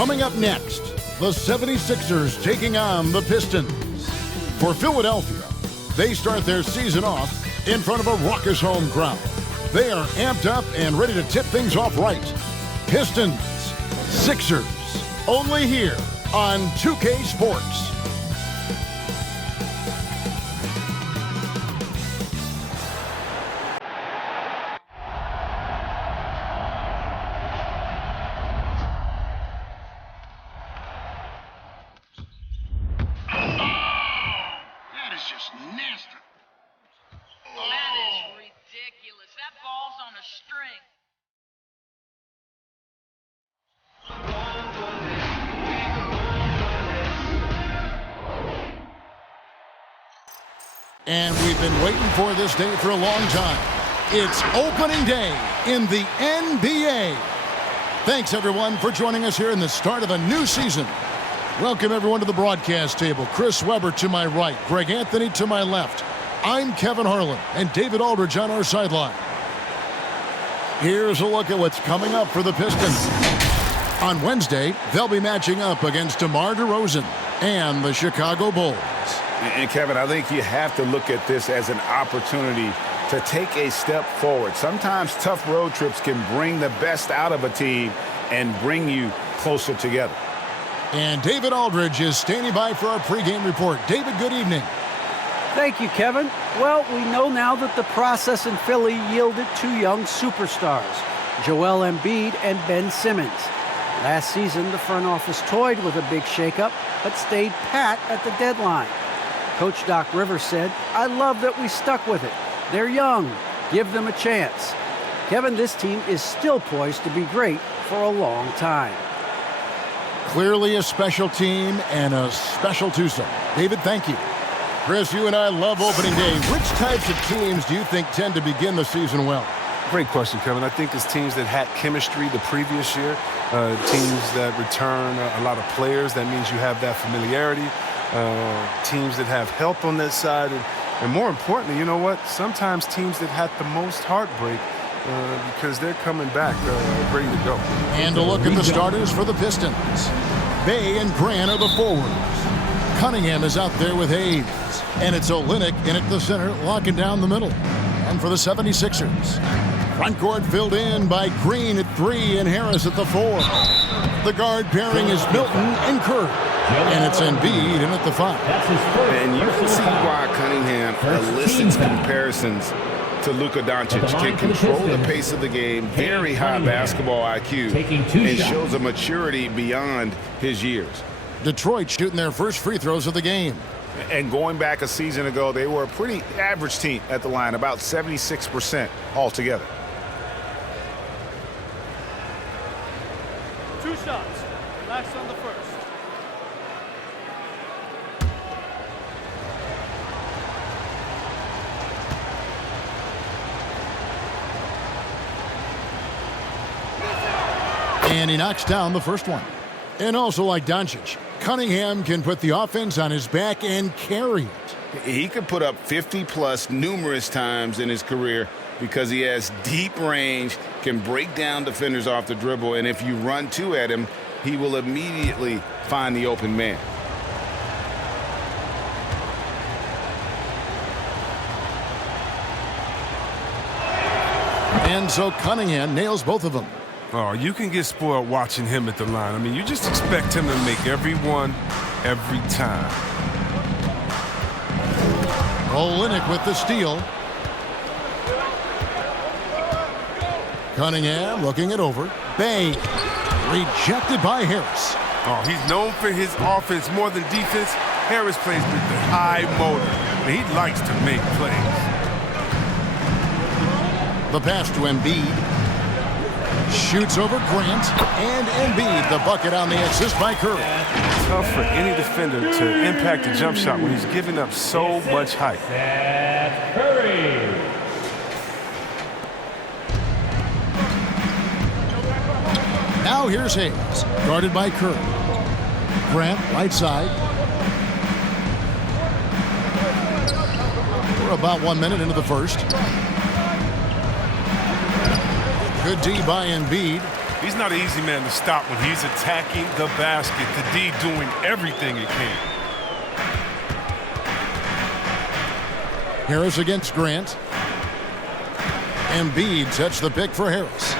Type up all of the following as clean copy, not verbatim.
Coming up next, the 76ers taking on the Pistons. For Philadelphia, they start their season off in front of a raucous home crowd. They are amped up and ready to tip things off right. Pistons, Sixers, only here on 2K Sports. And we've been waiting for this day for a long time. It's opening day in the NBA. Thanks, everyone, for joining us here in the start of a new season. Welcome, everyone, to the broadcast table. Chris Webber to my right, Greg Anthony to my left. I'm Kevin Harlan, and David Aldridge on our sideline. Here's a look at what's coming up for the Pistons. On Wednesday, they'll be matching up against DeMar DeRozan and the Chicago Bulls. And Kevin, I think you have to look at this as an opportunity to take a step forward. Sometimes tough road trips can bring the best out of a team and bring you closer together. And David Aldridge is standing by for our pregame report. David, good evening. Thank you, Kevin. Well, we know now that the process in Philly yielded two young superstars, Joel Embiid and Ben Simmons. Last season, the front office toyed with a big shakeup, but stayed pat at the deadline. Coach Doc Rivers said, "I love that we stuck with it. They're young. Give them a chance." Kevin, this team is still poised to be great for a long time. Clearly a special team and a special twosome. David, thank you. Chris, you and I love opening day. Which types of teams do you think tend to begin the season well? Great question, Kevin. I think it's teams that had chemistry the previous year, teams that return a lot of players. That means you have that familiarity. Teams that have help on that side. And more importantly, you know what? Sometimes teams that had the most heartbreak because they're coming back ready to go. And a look at the starters for the Pistons. Bay and Grant are the forwards. Cunningham is out there with Hayes. And it's Olynyk in at the center, locking down the middle. And for the 76ers, front court filled in by Green at 3 and Harris at the 4. The guard pairing is Milton and Kerr. And it's Embiid in at the 5. And you can see why Cunningham elicits comparisons to Luka Doncic. Can control the pace of the game, very high basketball IQ, and shows a maturity beyond his years. Detroit shooting their first free throws of the game. And going back a season ago, they were a pretty average team at the line, about 76% altogether. Two shots. Relax on the first. And he knocks down the first one. And also like Doncic, Cunningham can put the offense on his back and carry it. He could put up 50-plus numerous times in his career because he has deep range, can break down defenders off the dribble, and if you run two at him, he will immediately find the open man. And so Cunningham nails both of them. Oh, you can get spoiled watching him at the line. I mean, you just expect him to make every one, every time. Olynyk with the steal. Cunningham looking it over. Bay rejected by Harris. Oh, he's known for his offense more than defense. Harris plays with the high motor, and he likes to make plays. The pass to Embiid. Shoots over Grant, and Embiid, the bucket on the assist by Curry. Tough for any defender to impact a jump shot when he's giving up so much height. Curry. Now here's Hayes, guarded by Curry. Grant, right side. We're about 1 minute into the first. Good D by Embiid. He's not an easy man to stop when he's attacking the basket. The D doing everything he can. Harris against Grant. Embiid sets the pick for Harris.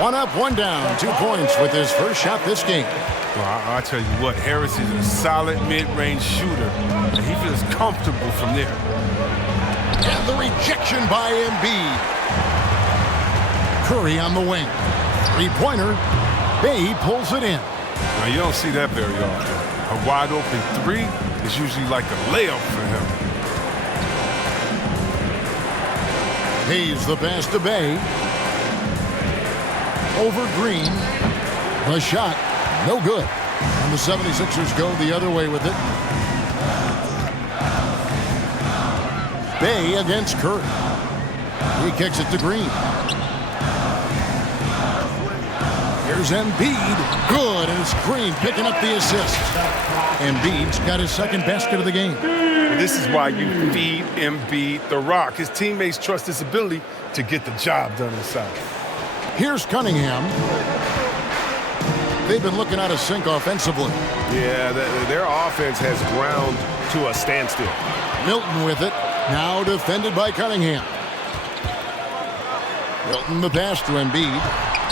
One up, one down. 2 points with his first shot this game. Well, I'll tell you what, Harris is a solid mid-range shooter, and he feels comfortable from there. And the rejection by Embiid. Curry on the wing. Three-pointer. Bay pulls it in. Now, you don't see that very often. A wide-open three is usually like a layup for him. Hayes the pass to Bay. Over Green. The shot, no good. And the 76ers go the other way with it. Bay against Curry. He kicks it to Green. Here's Embiid. Good, and it's Green picking up the assist. Embiid's got his second basket of the game. This is why you feed Embiid the rock. His teammates trust his ability to get the job done inside. Here's Cunningham. They've been looking out of sync offensively. Yeah, their offense has ground to a standstill. Milton with it. Now defended by Cunningham. Milton the pass to Embiid.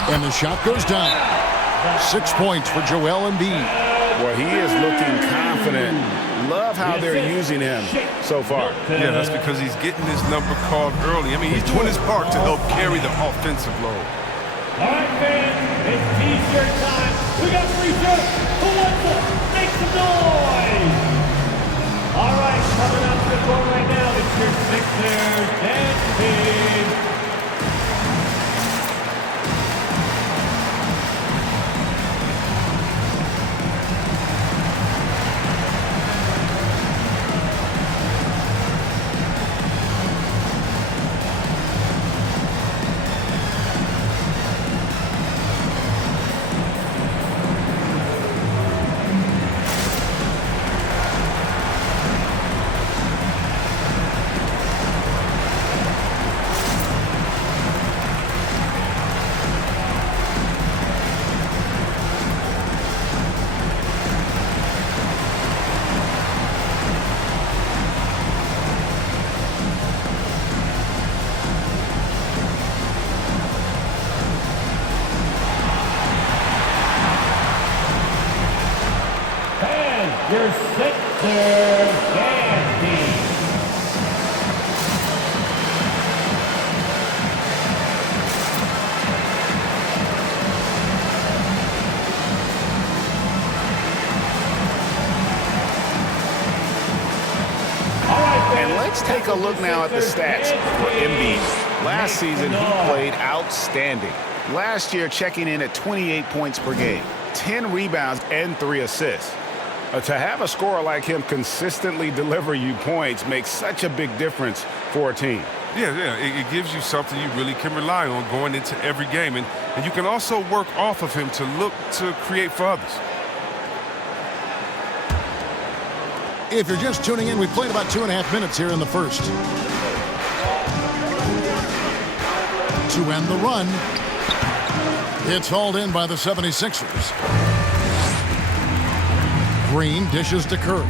And the shot goes down. 6 points for Joel Embiid. Well, he is looking confident. Love how they're using him so far. Yeah, that's because he's getting his number called early. I mean, he's doing his part to help carry the offensive load. All right, fans, it's T-shirt time. We got free shirts. Who wants them? Make some noise. All right, coming out to the court right now, it's your Sixers dance team. Your Sixers dance team. And let's take a look now at the stats for Embiid. Last season, he played outstanding. Last year, checking in at 28 points per game, 10 rebounds, and 3 assists. To have a scorer like him consistently deliver you points makes such a big difference for a team. Yeah, it gives you something you really can rely on going into every game. And you can also work off of him to look to create for others. If you're just tuning in, we played about 2.5 minutes here in the first. To end the run, it's hauled in by the 76ers. Green dishes to Curry.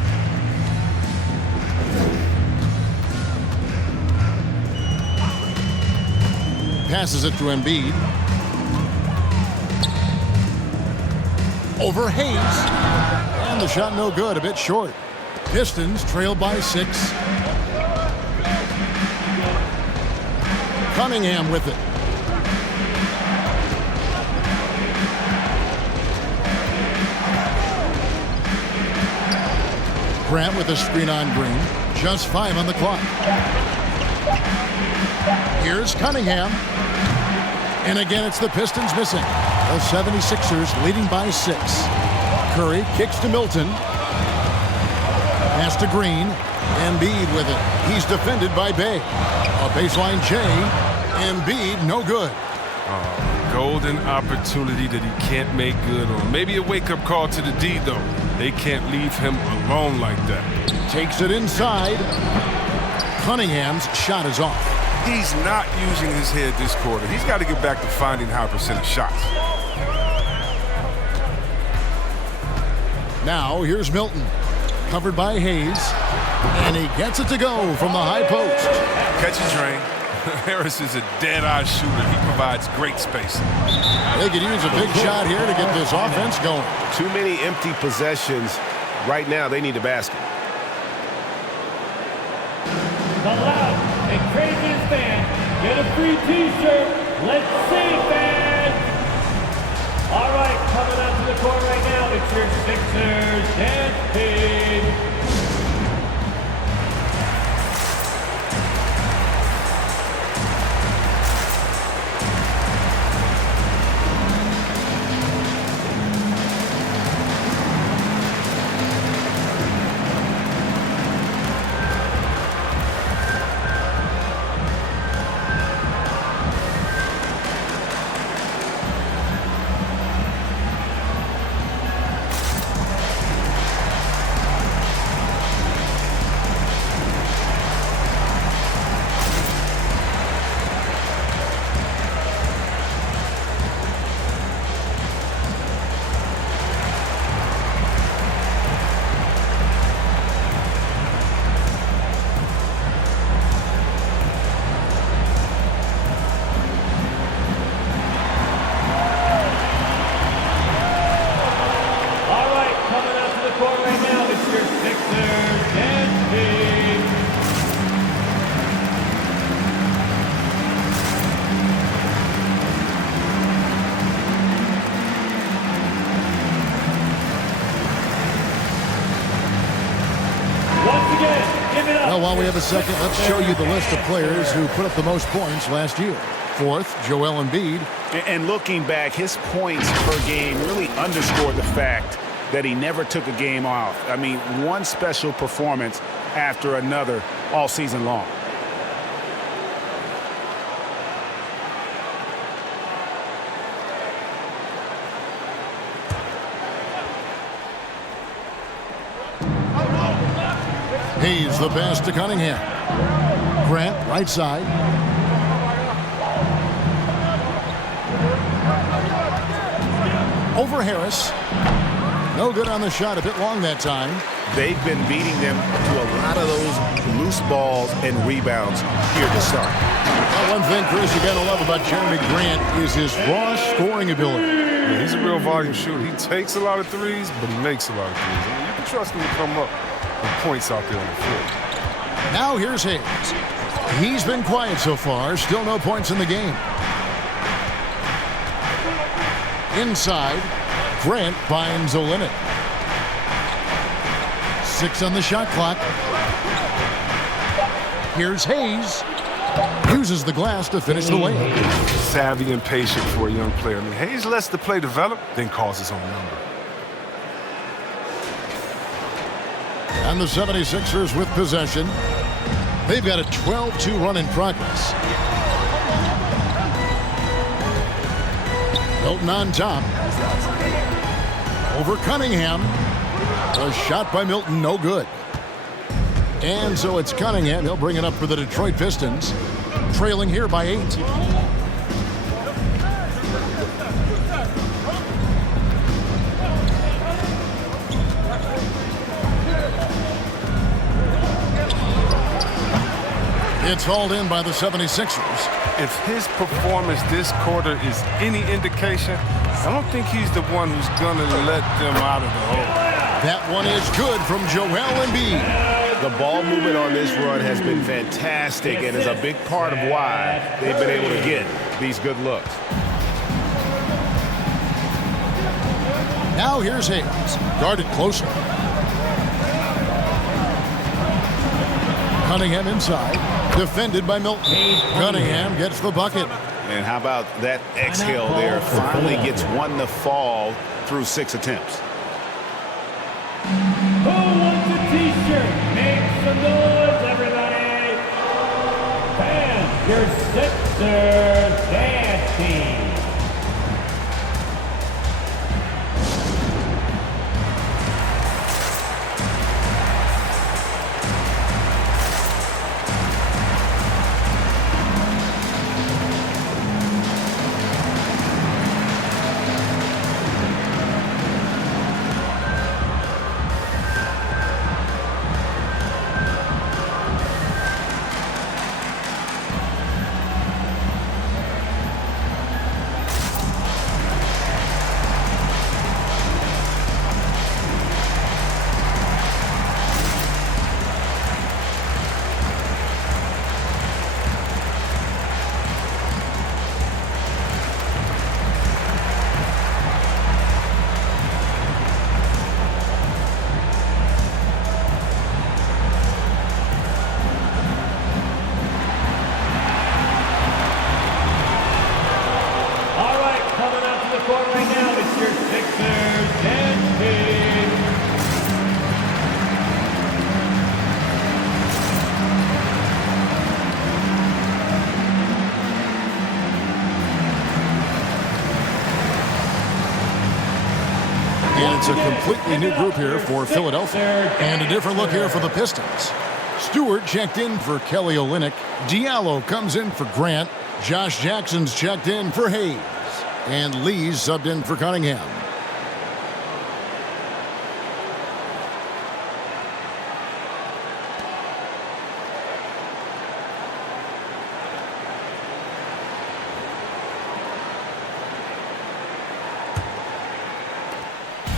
Passes it to Embiid. Over Hayes. And the shot no good, a bit short. Pistons trail by 6. Cunningham with it. Grant with a screen on Green. Just 5 on the clock. Here's Cunningham. And again, it's the Pistons missing. The 76ers leading by 6. Curry kicks to Milton. Pass to Green. Embiid with it. He's defended by Bay. A baseline J. Embiid, no good. Golden opportunity that he can't make good on. Maybe a wake-up call to the D, though. They can't leave him alone like that. Takes it inside. Cunningham's shot is off. He's not using his head this quarter. He's got to get back to finding high percentage shots. Now here's Milton, covered by Hayes, and he gets it to go from the high post. Catch and drain. Harris is a dead-eye shooter. He provides great spacing. They could use a big shot here to get this offense going. Too many empty possessions. Right now, they need the basket. The loud and crazy fans get a free T-shirt. Let's sing, fans! All right, coming out to the court right now, it's your Sixers dance team. Well, while we have a second, let's show you the list of players who put up the most points last year. Fourth, Joel Embiid. And looking back, his points per game really underscore the fact that he never took a game off. I mean, one special performance after another all season long. Hayes the pass to Cunningham. Grant right side. Over Harris. No good on the shot, a bit long that time. They've been beating them to a lot of those loose balls and rebounds here to start. Well, one thing, Chris, you got to love about Jeremy Grant is his raw scoring ability. Yeah, he's a real volume shooter. He takes a lot of threes, but he makes a lot of threes. I mean, you can trust him to come up with points out there on the floor. Now here's Hayes. He's been quiet so far. Still no points in the game. Inside, Grant finds Olynyk. 6 on the shot clock. Here's Hayes. Uses the glass to finish the layup. Savvy and patient for a young player. I mean, Hayes lets the play develop, then calls his own number. And the 76ers with possession. They've got a 12-2 run in progress. Milton on top. Over Cunningham. A shot by Milton, no good. And so it's Cunningham. He'll bring it up for the Detroit Pistons. Trailing here by 8. It's hauled in by the 76ers. If his performance this quarter is any indication, I don't think he's the one who's going to let them out of the hole. That one is good from Joel Embiid. The ball movement on this run has been fantastic and is a big part of why they've been able to get these good looks. Now here's Hayes. Guarded closer. Cunningham inside. Defended by Milton. Cunningham gets the bucket. And how about that exhale there? Finally gets one to fall through 6 attempts. Who wants a T-shirt? Make some noise, everybody! And your Sixers dance team. And it's a completely new group here for Philadelphia. And a different look here for the Pistons. Stewart checked in for Kelly Olynyk. Diallo comes in for Grant. Josh Jackson's checked in for Hayes. And Lee's subbed in for Cunningham.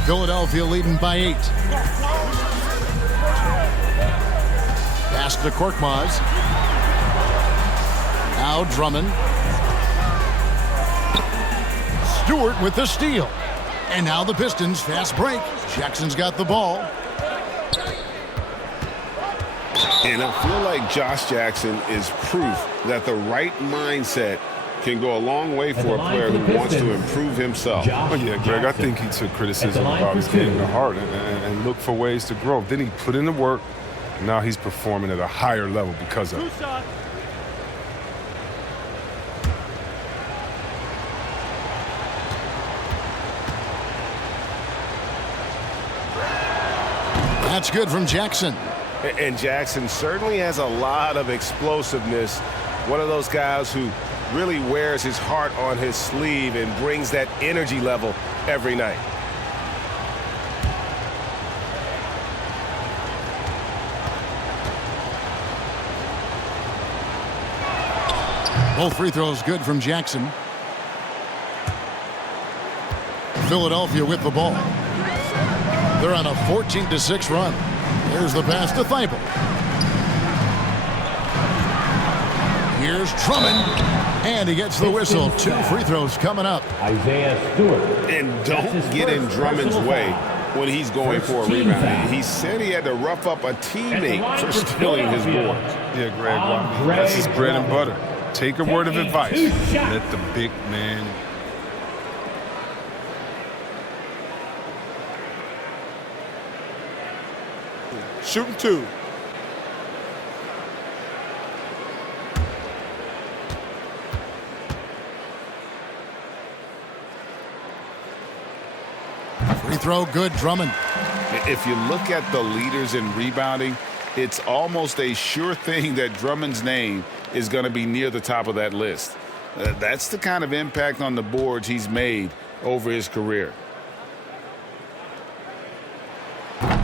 Philadelphia leading by 8. Pass to Korkmaz. Now Drummond. Stewart with the steal. And now the Pistons fast break. Jackson's got the ball. And I feel like Josh Jackson is proof that the right mindset can go a long way for a player who wants to improve himself. Oh, yeah, Greg, I think he took criticism about his game to heart and looked for ways to grow. Then he put in the work. Now he's performing at a higher level because of it. That's good from Jackson. And Jackson certainly has a lot of explosiveness. One of those guys who really wears his heart on his sleeve and brings that energy level every night. Both free throws good from Jackson. Philadelphia with the ball. They're on a 14-6 run. Here's the pass to Thibault. Here's Drummond. And he gets the whistle. 2 free throws coming up. Isaiah Stewart. And don't get in Drummond's way when he's going for a rebound. He said he had to rough up a teammate for stealing his board. Yeah, Greg, that's his bread and butter. Take a word of advice. Let the big man. Shooting 2. Free throw good, Drummond. If you look at the leaders in rebounding, it's almost a sure thing that Drummond's name is going to be near the top of that list. That's the kind of impact on the boards he's made over his career.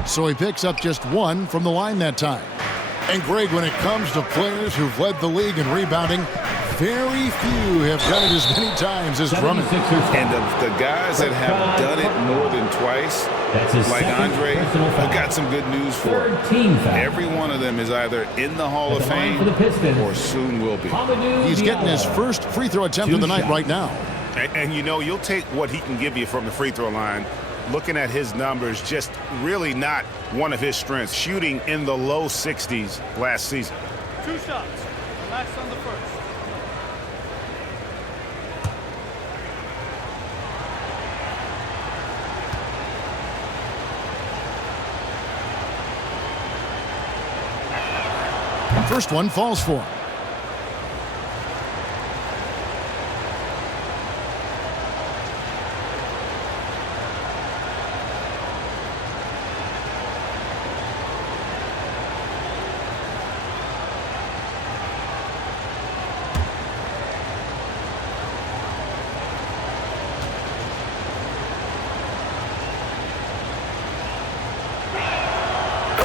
So he picks up just 1 from the line that time. And Greg, when it comes to players who've led the league in rebounding, very few have done it as many times as Drummond. And of the guys that have done it more than twice, like Andre, I've got some good news for him. Every one of them is either in the Hall of Fame or soon will be. He's getting his first free throw attempt of the night right now. And you know, you'll take what he can give you from the free throw line. Looking at his numbers, just really not one of his strengths. Shooting in the low 60s last season. 2 shots. Relax on the first. First one falls for him.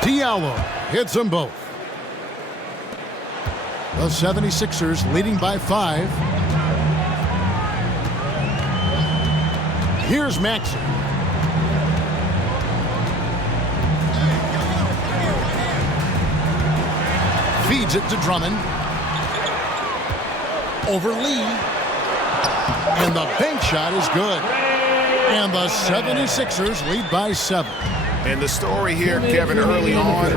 Diallo hits them both. The 76ers leading by 5. Here's Maxey. Feeds it to Drummond. Over Lee. And the bank shot is good. And the 76ers lead by 7. And the story here, Kevin, early on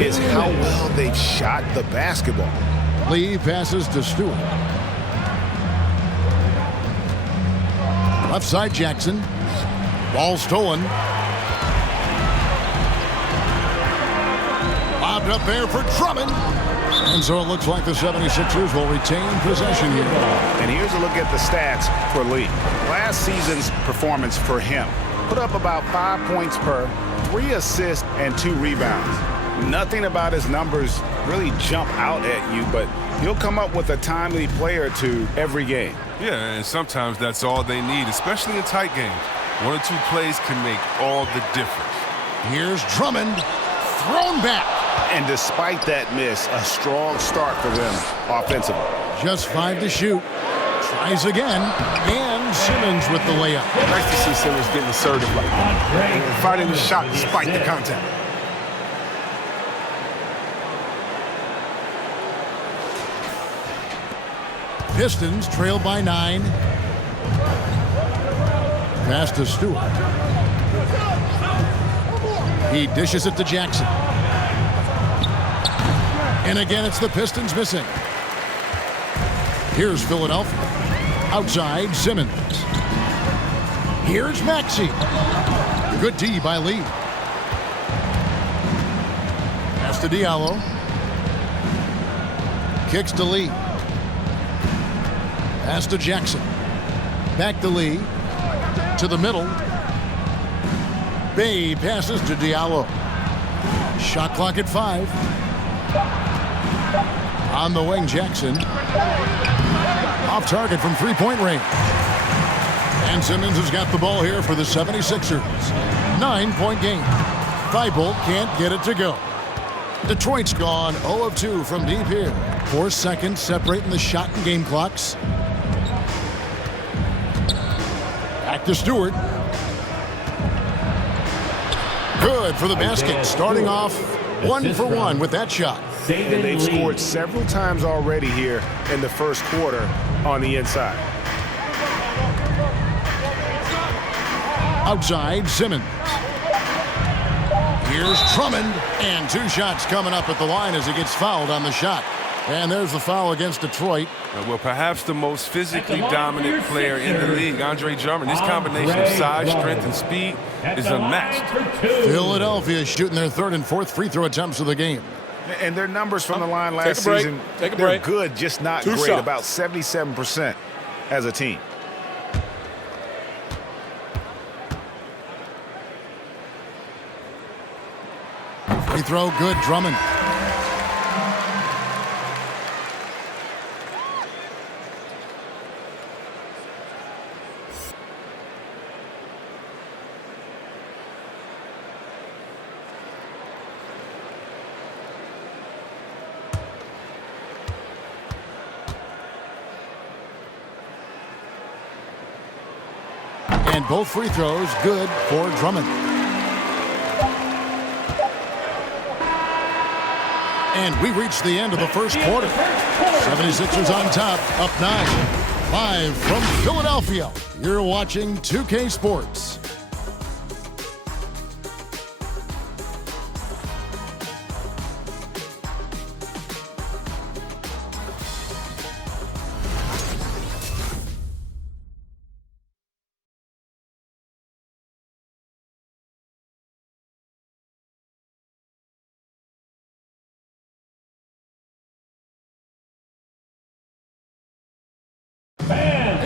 is how well they've shot the basketball. Lee passes to Stewart. Left side Jackson. Ball stolen. Lobbed up there for Drummond. And so it looks like the 76ers will retain possession here. And here's a look at the stats for Lee. Last season's performance for him. put up about 5 points per, 3 assists, and 2 rebounds. Nothing about his numbers really jump out at you, but he'll come up with a timely play or two every game. Yeah, and sometimes that's all they need, especially in tight games. 1 or 2 plays can make all the difference. Here's Drummond, thrown back. And despite that miss, a strong start for them offensively. Just 5 to shoot. Tries again, and Simmons with the layup. Nice to see Simmons getting assertive like that. And fighting the shot despite the contact. Pistons trail by 9. Pass to Stewart. He dishes it to Jackson. And again, it's the Pistons missing. Here's Philadelphia. Outside, Simmons. Here's Maxey. Good D by Lee. Pass to Diallo. Kicks to Lee. Pass to Jackson. Back to Lee. To the middle. Bay passes to Diallo. Shot clock at 5. On the wing, Jackson. Off target from three-point range. And Simmons has got the ball here for the 76ers. 9-point game. Thibault can't get it to go. Detroit's gone 0 of 2 from deep here. 4 seconds separating the shot and game clocks. Back to Stewart. Good for the basket. Starting off 1 for 1 with that shot. And they've scored several times already here in the first quarter on the inside. Outside, Simmons. Here's Drummond, and 2 shots coming up at the line as he gets fouled on the shot. And there's the foul against Detroit. Well, perhaps the most physically dominant player in the league, Andre Drummond. His combination of size, strength, and speed is unmatched. Philadelphia shooting their 3rd and 4th free throw attempts of the game. And their numbers from the line last season, they're good, just not great. shots. About 77% as a team. Free throw good, Drummond. And both free throws good for Drummond. And we reach the end of the first quarter. 76ers on top, up 9. Live from Philadelphia, you're watching 2K Sports.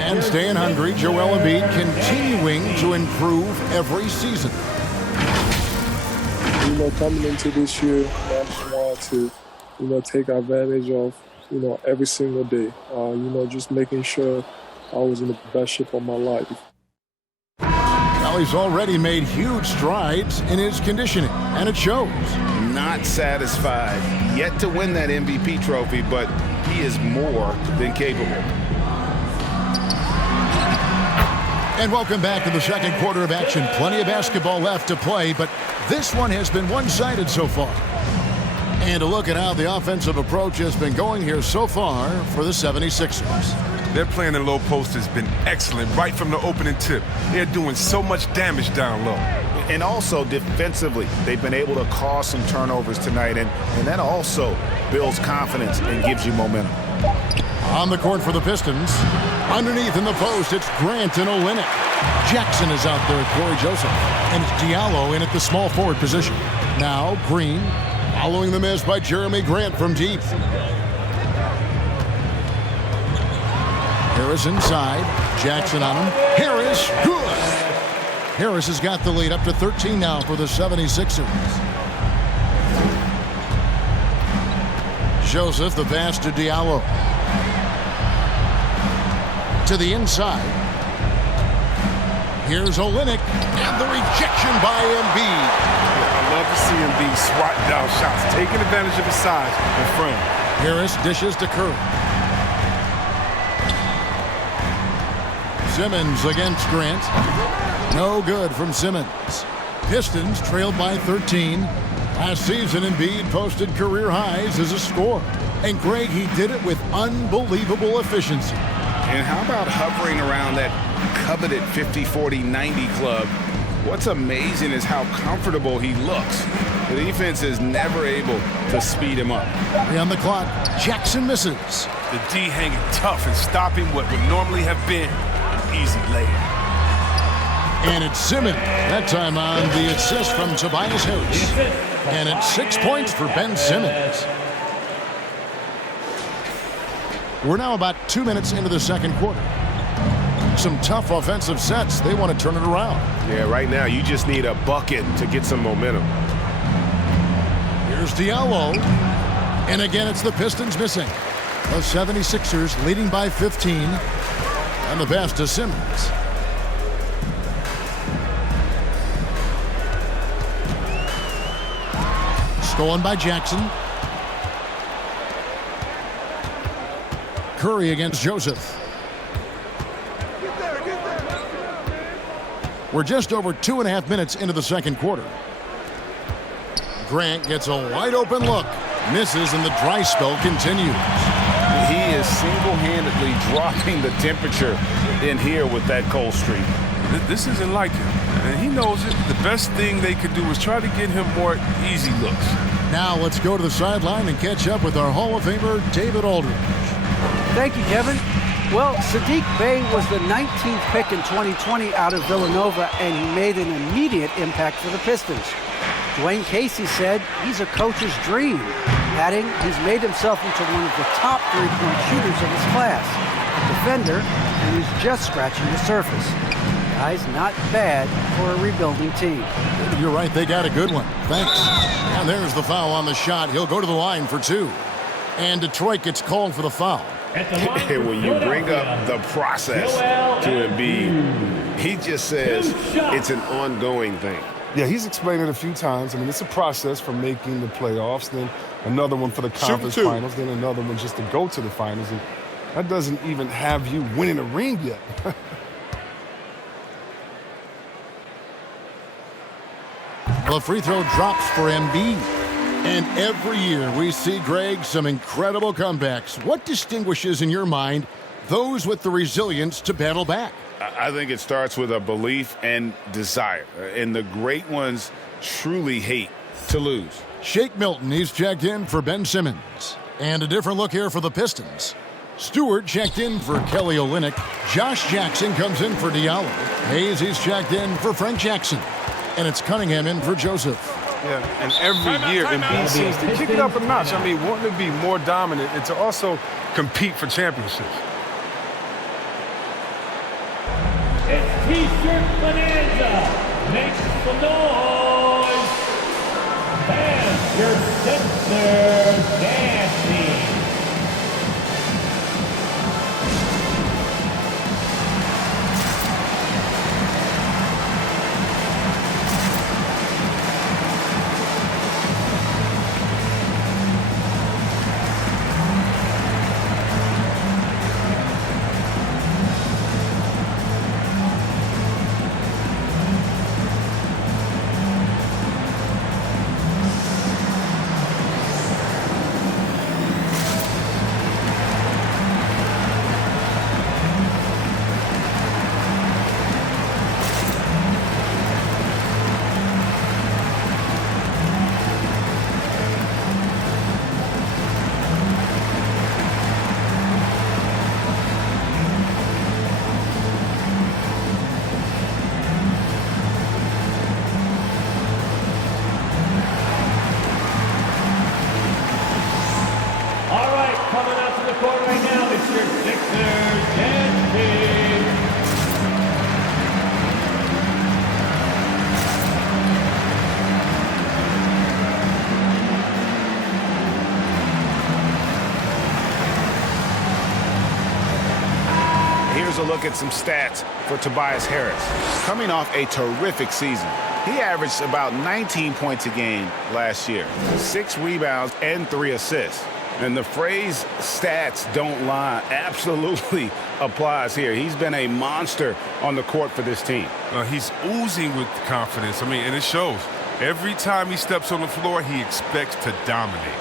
And staying hungry, Joel Embiid continuing to improve every season. Coming into this year, I just wanted to, take advantage of, every single day. Just making sure I was in the best shape of my life. Well, he's already made huge strides in his conditioning, and it shows. Not satisfied yet to win that MVP trophy, but he is more than capable. And welcome back to the second quarter of action. Plenty of basketball left to play, but this one has been one-sided so far. And a look at how the offensive approach has been going here so far for the 76ers. Their play in the low post has been excellent right from the opening tip. They're doing so much damage down low. And also defensively, they've been able to cause some turnovers tonight, and that also builds confidence and gives you momentum. On the court for the Pistons. Underneath in the post, it's Grant and Olynyk. Jackson is out there at Corey Joseph. And it's Diallo in at the small forward position. Now Green, following the miss by Jeremy Grant from deep. Harris inside. Jackson on him. Harris, good. Harris has got the lead up to 13 now for the 76ers. Joseph, the pass to Diallo. To the inside. Here's Olynyk, and the rejection by Embiid. I love to see Embiid swatting down shots, taking advantage of his size and frame. Harris dishes to Curry. Simmons against Grant. No good from Simmons. Pistons trailed by 13. Last season, Embiid posted career highs as a scorer. And Greg, he did it with unbelievable efficiency. And how about hovering around that coveted 50-40-90 club? What's amazing is how comfortable he looks. The defense is never able to speed him up. On the clock, Jackson misses. The D hanging tough and stopping what would normally have been an easy layup. And it's Simmons, that time on the assist from Tobias Harris. And it's 6 points for Ben Simmons. We're now about 2 minutes into the second quarter. Some tough offensive sets. They want to turn it around. Yeah, right now you just need a bucket to get some momentum. Here's Diallo. And again, it's the Pistons missing. The 76ers leading by 15. And the pass to Simmons. Stolen by Jackson. Curry against Joseph. We're just over 2.5 minutes into the second quarter. Grant gets a wide open look. Misses, and the dry spell continues. He is single-handedly dropping the temperature in here with that cold streak. This isn't like him, and he knows it. The best thing they could do is try to get him more easy looks. Now let's go to the sideline and catch up with our Hall of Famer, David Aldridge. Thank you, Kevin. Well, Saddiq Bey was the 19th pick in 2020 out of Villanova, and he made an immediate impact for the Pistons. Dwayne Casey said he's a coach's dream, adding he's made himself into one of the top three-point shooters of his class, a defender, and he's just scratching the surface. Guy's not bad for a rebuilding team. You're right, they got a good one. Thanks. And there's the foul on the shot. He'll go to the line for two. And Detroit gets called for the foul. And when you bring up the process to Embiid, he just says it's an ongoing thing. Yeah, he's explained it a few times. I mean, it's a process from making the playoffs, then another one for the conference finals, then another one just to go to the finals. And that doesn't even have you winning a ring yet. The free throw drops for Embiid. And every year we see, Greg, some incredible comebacks. What distinguishes, in your mind, those with the resilience to battle back? I think it starts with a belief and desire. And the great ones truly hate to lose. Shake Milton, he's checked in for Ben Simmons. And a different look here for the Pistons. Stewart checked in for Kelly Olynyk. Josh Jackson comes in for Diallo. Hayes, he's checked in for Frank Jackson. And it's Cunningham in for Joseph. Yeah, and every year Embiid seems to kick it up a notch. I mean, wanting to be more dominant and to also compete for championships. It's T-shirt bonanza. Make some noise. And your center dancing. a look at some stats for Tobias Harris. Coming off a terrific season, he averaged about 19 points a game last year, 6 rebounds and 3 assists. And the phrase stats don't lie absolutely applies here. He's been a monster on the court for this team. He's oozing with confidence. And it shows. Every time he steps on the floor, he expects to dominate.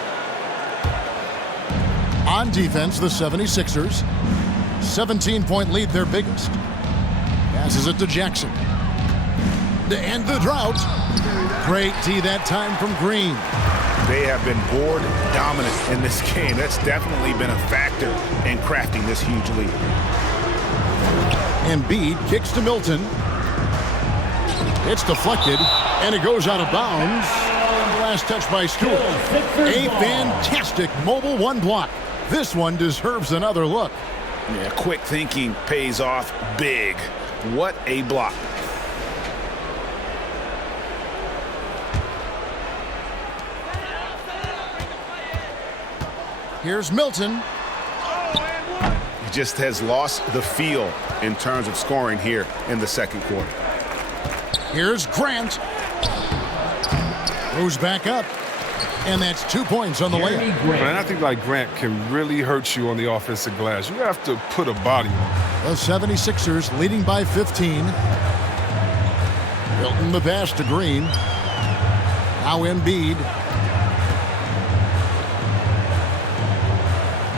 On defense, the 76ers. 17-point lead, their biggest. Passes it to Jackson. To end the drought. Great D that time from Green. They have been board dominant in this game. That's definitely been a factor in crafting this huge lead. Embiid kicks to Milton. It's deflected, and it goes out of bounds. Last touch by Stewart. A fantastic mobile one block. This one deserves another look. Yeah, quick thinking pays off big. What a block. Here's Milton. He just has lost the feel in terms of scoring here in the second quarter. Here's Grant. Goes back up. And that's 2 points on the layup. And I think Grant can really hurt you on the offensive glass. You have to put a body on. The 76ers leading by 15. Milton the pass to Green. Now Embiid.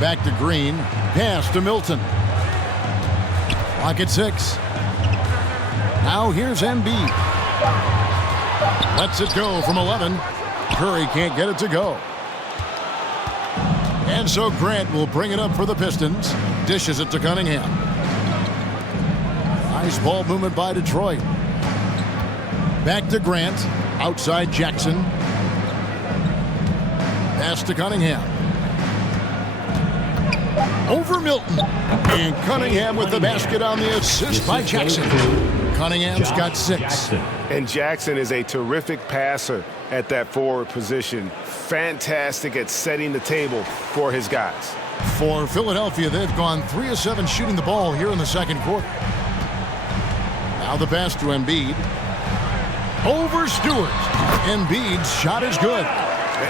Back to Green. Pass to Milton. Clock at 6. Now here's Embiid. Lets it go from 11. Curry can't get it to go. And so Grant will bring it up for the Pistons. Dishes it to Cunningham. Nice ball movement by Detroit. Back to Grant. Outside Jackson. Pass to Cunningham. Over Milton. And Cunningham with the basket on the assist by Jackson. Cunningham's got 6. And Jackson is a terrific passer at that forward position. Fantastic at setting the table for his guys. For Philadelphia, they've gone 3 of 7 shooting the ball here in the second quarter. Now the pass to Embiid. Over Stewart. Embiid's shot is good.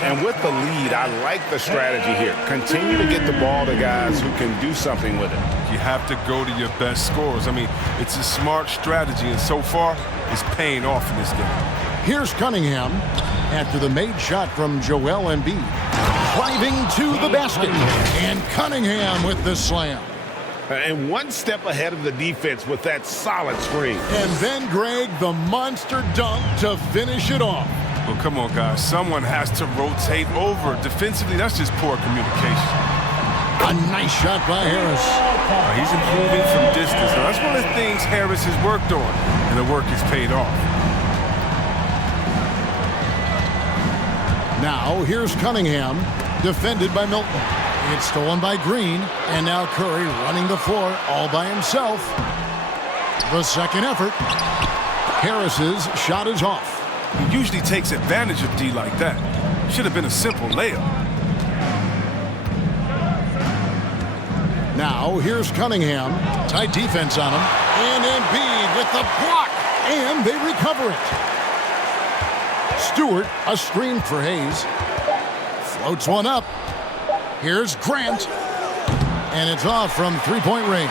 And with the lead, I like the strategy here. Continue to get the ball to guys who can do something with it. You have to go to your best scorers. It's a smart strategy, and so far, it's paying off in this game. Here's Cunningham after the made shot from Joel Embiid. Driving to the basket. And Cunningham with the slam. And one step ahead of the defense with that solid screen. And then, Greg, the monster dunk to finish it off. Well, come on, guys. Someone has to rotate over. Defensively, that's just poor communication. A nice shot by Harris. He's improving from distance. Now, that's one of the things Harris has worked on, and the work has paid off. Now, here's Cunningham, defended by Milton. It's stolen by Green, and now Curry running the floor all by himself. The second effort. Harris's shot is off. He usually takes advantage of D like that. Should have been a simple layup. Now, here's Cunningham. Tight defense on him. And Embiid with the block. And they recover it. Stewart, a screen for Hayes. Floats one up. Here's Grant. And it's off from three-point range.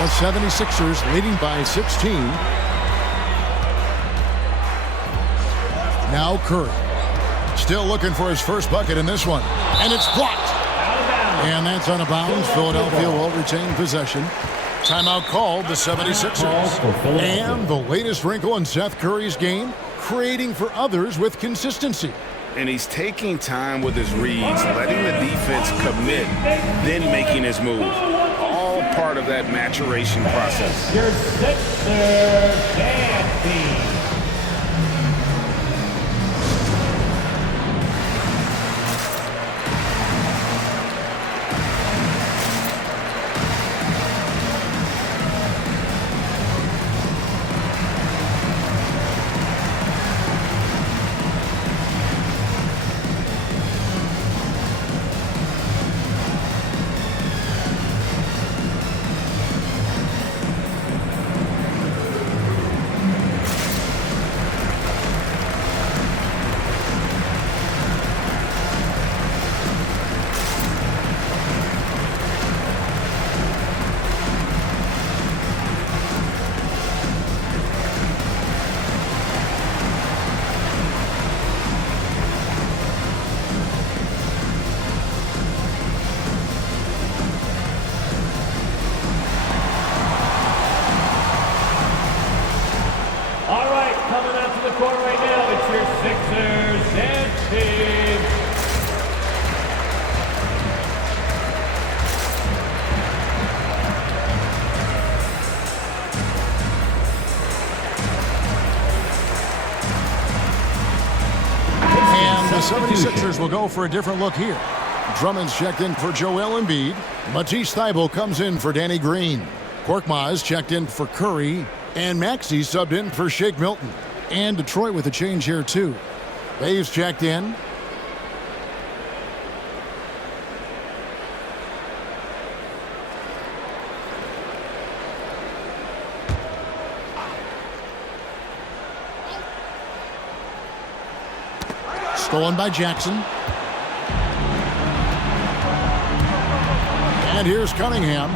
The 76ers leading by 16. Now Curry. Still looking for his first bucket in this one. And it's blocked. And that's out of bounds. Philadelphia will retain possession. Timeout called the 76ers. And the latest wrinkle in Seth Curry's game, creating for others with consistency. And he's taking time with his reads, letting the defense commit, then making his move. All part of that maturation process. Your Sixer Dandy. coming out to the court right now, it's your Sixers and team. And the 76ers will go for a different look here. Drummond's checked in for Joel Embiid. Matisse Thybulle comes in for Danny Green. Korkmaz checked in for Curry. And Maxey subbed in for Shake Milton. And Detroit with a change here, too. Dave's checked in. Stolen by Jackson. And here's Cunningham.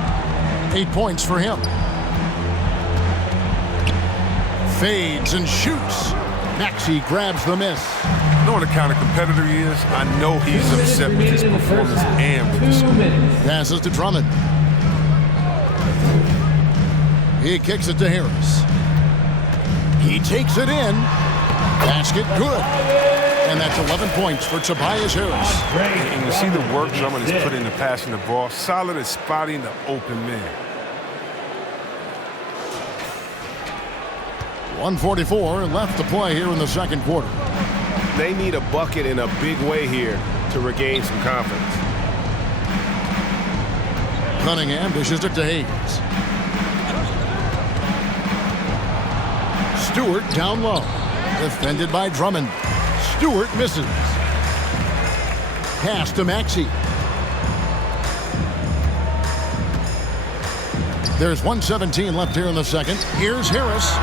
8 points for him. Fades and shoots. Maxey grabs the miss. Knowing the kind of competitor he is, I know he's upset with his performance and with the score. Passes to Drummond. He kicks it to Harris. He takes it in. Basket good. And that's 11 points for Tobias Harris. And you see the work Drummond has put into passing the ball. Solid at spotting the open man. 1:44 left to play here in the second quarter. They need a bucket in a big way here to regain some confidence. Cunningham dishes it to Hayes. Stewart down low. Defended by Drummond. Stewart misses. Pass to Maxey. There's 1:17 left here in the second. Here's Harris.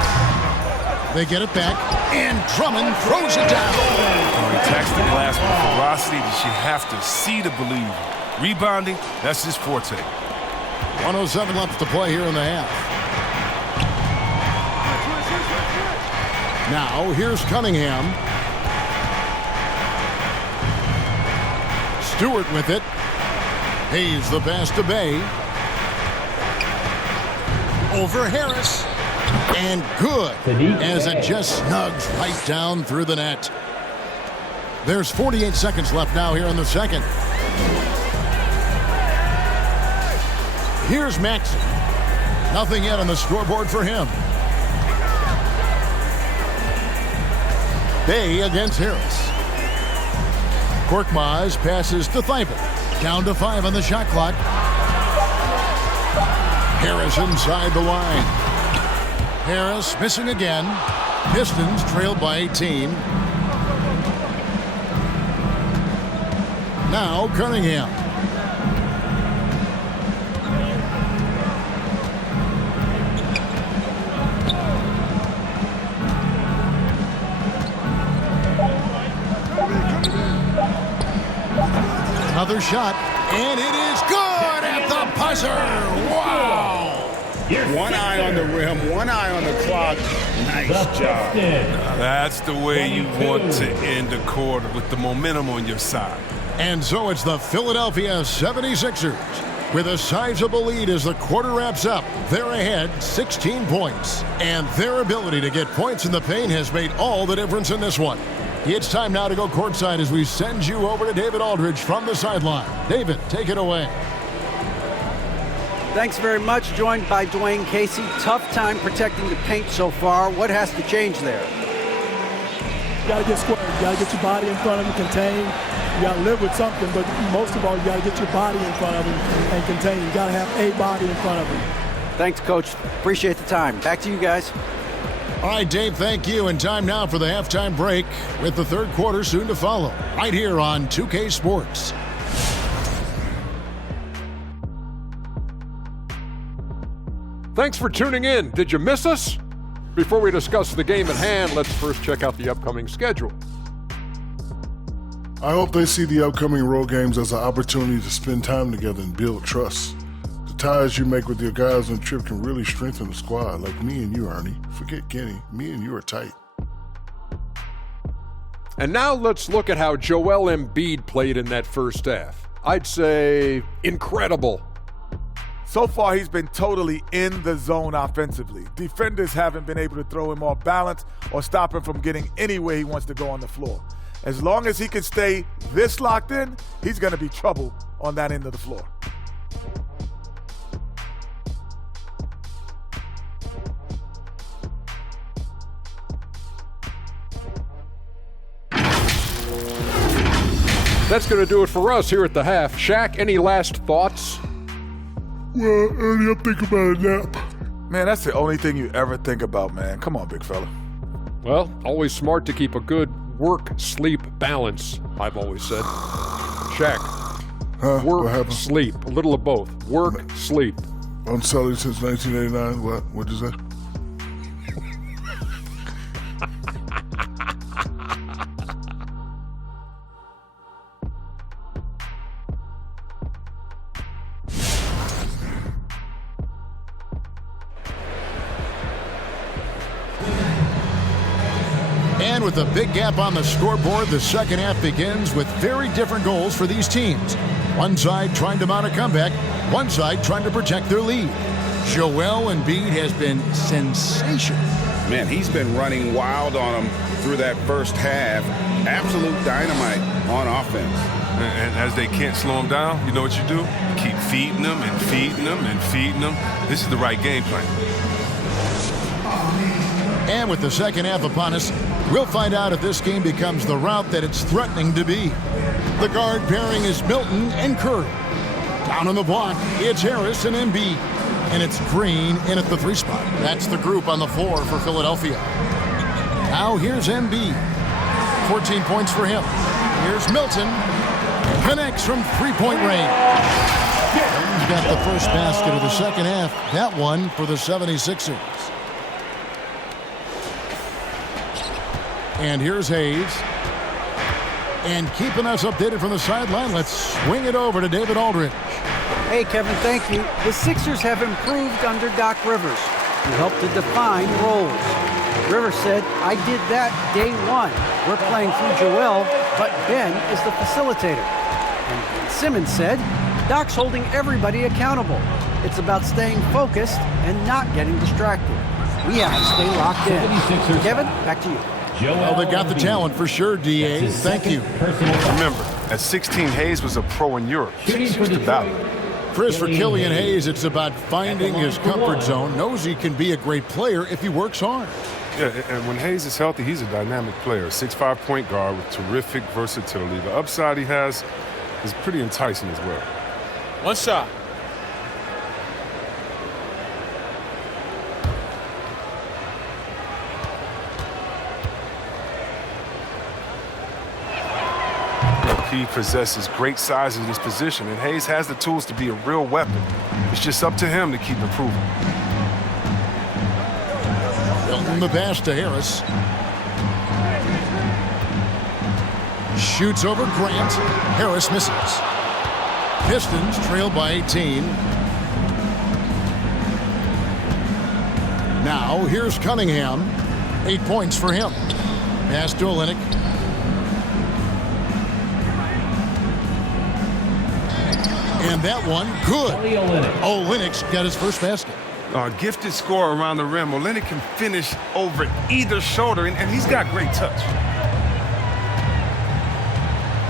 They get it back, and Drummond throws it down. He attacks the glass with ferocity that you have to see to believe. Rebounding, that's his forte. 1:07 left to play here in the half. Now, here's Cunningham. Stewart with it. Hayes the pass to Bay. Over Harris. And good, as it just snugs right down through the net. There's 48 seconds left now here in the second. Here's Maxey. Nothing yet on the scoreboard for him. Bay against Harris. Korkmaz passes to Thybulle. Down to 5 on the shot clock. Harris inside the line. Harris missing again. Pistons trailed by 18. Now Cunningham. Another shot, and it is good at the buzzer. Wow! One eye on the rim, one eye on the clock. Nice job. That's the way you want to end a quarter, with the momentum on your side. And so it's the Philadelphia 76ers with a sizable lead as the quarter wraps up. They're ahead 16 points, and their ability to get points in the paint has made all the difference in this one. It's time now to go courtside as we send you over to David Aldridge from the sideline. David, take it away. Thanks very much. Joined by Dwayne Casey. Tough time protecting the paint so far. What has to change there? You got to get square. You got to get your body in front of him, contain. You got to live with something, but most of all, you got to get your body in front of him and contain. You got to have a body in front of him. Thanks, Coach. Appreciate the time. Back to you guys. All right, Dave, thank you. And time now for the halftime break with the third quarter soon to follow. Right here on 2K Sports. Thanks for tuning in. Did you miss us? Before we discuss the game at hand, let's first check out the upcoming schedule. I hope they see the upcoming road games as an opportunity to spend time together and build trust. The ties you make with your guys on the trip can really strengthen the squad, like me and you, Ernie. Forget Kenny. Me and you are tight. And now let's look at how Joel Embiid played in that first half. I'd say incredible. So far, he's been totally in the zone offensively. Defenders haven't been able to throw him off balance or stop him from getting anywhere he wants to go on the floor. As long as he can stay this locked in, he's going to be trouble on that end of the floor. That's going to do it for us here at the half. Shaq, any last thoughts? Well, Ernie, I'm thinking about a nap. Man, that's the only thing you ever think about, man. Come on, big fella. Well, always smart to keep a good work-sleep balance, I've always said. Shaq, work, sleep, a little of both. Work, sleep. Unsullied since 1989. What? What'd you say? And with a big gap on the scoreboard, the second half begins with very different goals for these teams. One side trying to mount a comeback, one side trying to protect their lead. Joel Embiid has been sensational. Man, he's been running wild on them through that first half. Absolute dynamite on offense. And as they can't slow him down, you know what you do? You keep feeding them and feeding them and feeding them. This is the right game plan. And with the second half upon us, we'll find out if this game becomes the route that it's threatening to be. The guard pairing is Milton and Curry. Down on the block, it's Harris and Embiid. And it's Green in at the 3 spot. That's the group on the floor for Philadelphia. Now here's Embiid. 14 points for him. Here's Milton. Connects from 3-point range. He's got the first basket of the second half. That one for the 76ers. And here's Hayes. And keeping us updated from the sideline, let's swing it over to David Aldridge. Hey, Kevin, thank you. The Sixers have improved under Doc Rivers, who helped to define roles. Rivers said, I did that day one. We're playing through Joel, but Ben is the facilitator. And Ben Simmons said, Doc's holding everybody accountable. It's about staying focused and not getting distracted. We have to stay locked in. Kevin, back to you. Well, they got the talent for sure, D.A. Thank you. Remember, at 16, Hayes was a pro in Europe. He's used to battle. Chris, for Killian Hayes, it's about finding his comfort zone. Knows he can be a great player if he works hard. Yeah, and when Hayes is healthy, he's a dynamic player. 6'5" point guard with terrific versatility. The upside he has is pretty enticing as well. One shot. He possesses great size in his position, and Hayes has the tools to be a real weapon. It's just up to him to keep improving. Building the pass to Harris. Shoots over Grant. Harris misses. Pistons trail by 18. Now here's Cunningham. 8 points for him. Pass to Olynyk. And that one, good. Olynyk's got his first basket. Gifted scorer around the rim. Olynyk can finish over either shoulder, and he's got great touch.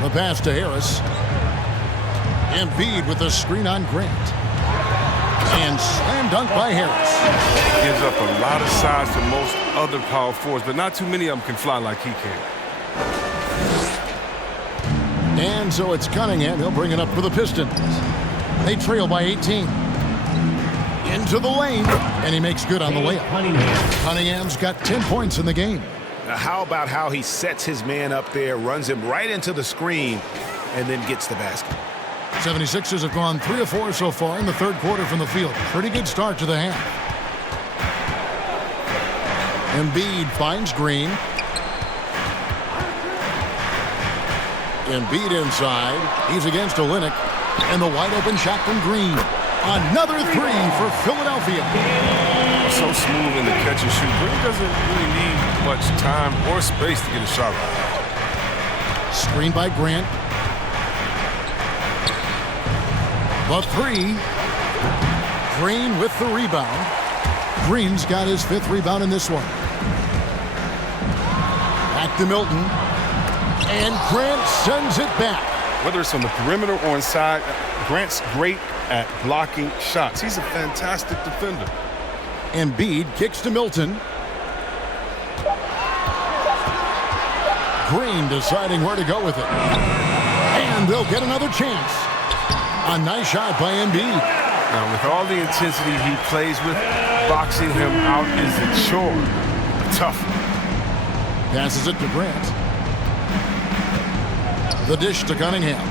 The pass to Harris. Embiid with the screen on Grant. And slam dunk by Harris. Gives up a lot of size to most other power forwards, but not too many of them can fly like he can. And so it's Cunningham. He'll bring it up for the Pistons. They trail by 18. Into the lane, and he makes good on the layup. Cunningham's got 10 points in the game. Now, how about how he sets his man up there, runs him right into the screen, and then gets the basket? 76ers have gone 3 of 4 so far in the third quarter from the field. Pretty good start to the half. Embiid finds Green. Embiid inside. He's against Olynyk. And the wide open shot from Green. Another 3 for Philadelphia. So smooth in the catch and shoot. Green doesn't really need much time or space to get a shot off. Screen by Grant. The 3. Green with the rebound. Green's got his 5th rebound in this one. Back to Milton. And Grant sends it back. Whether it's on the perimeter or inside, Grant's great at blocking shots. He's a fantastic defender. Embiid kicks to Milton. Green deciding where to go with it. And they'll get another chance. A nice shot by Embiid. Now, with all the intensity he plays with, boxing him out is a chore. Tough. Passes it to Grant. The dish to Cunningham.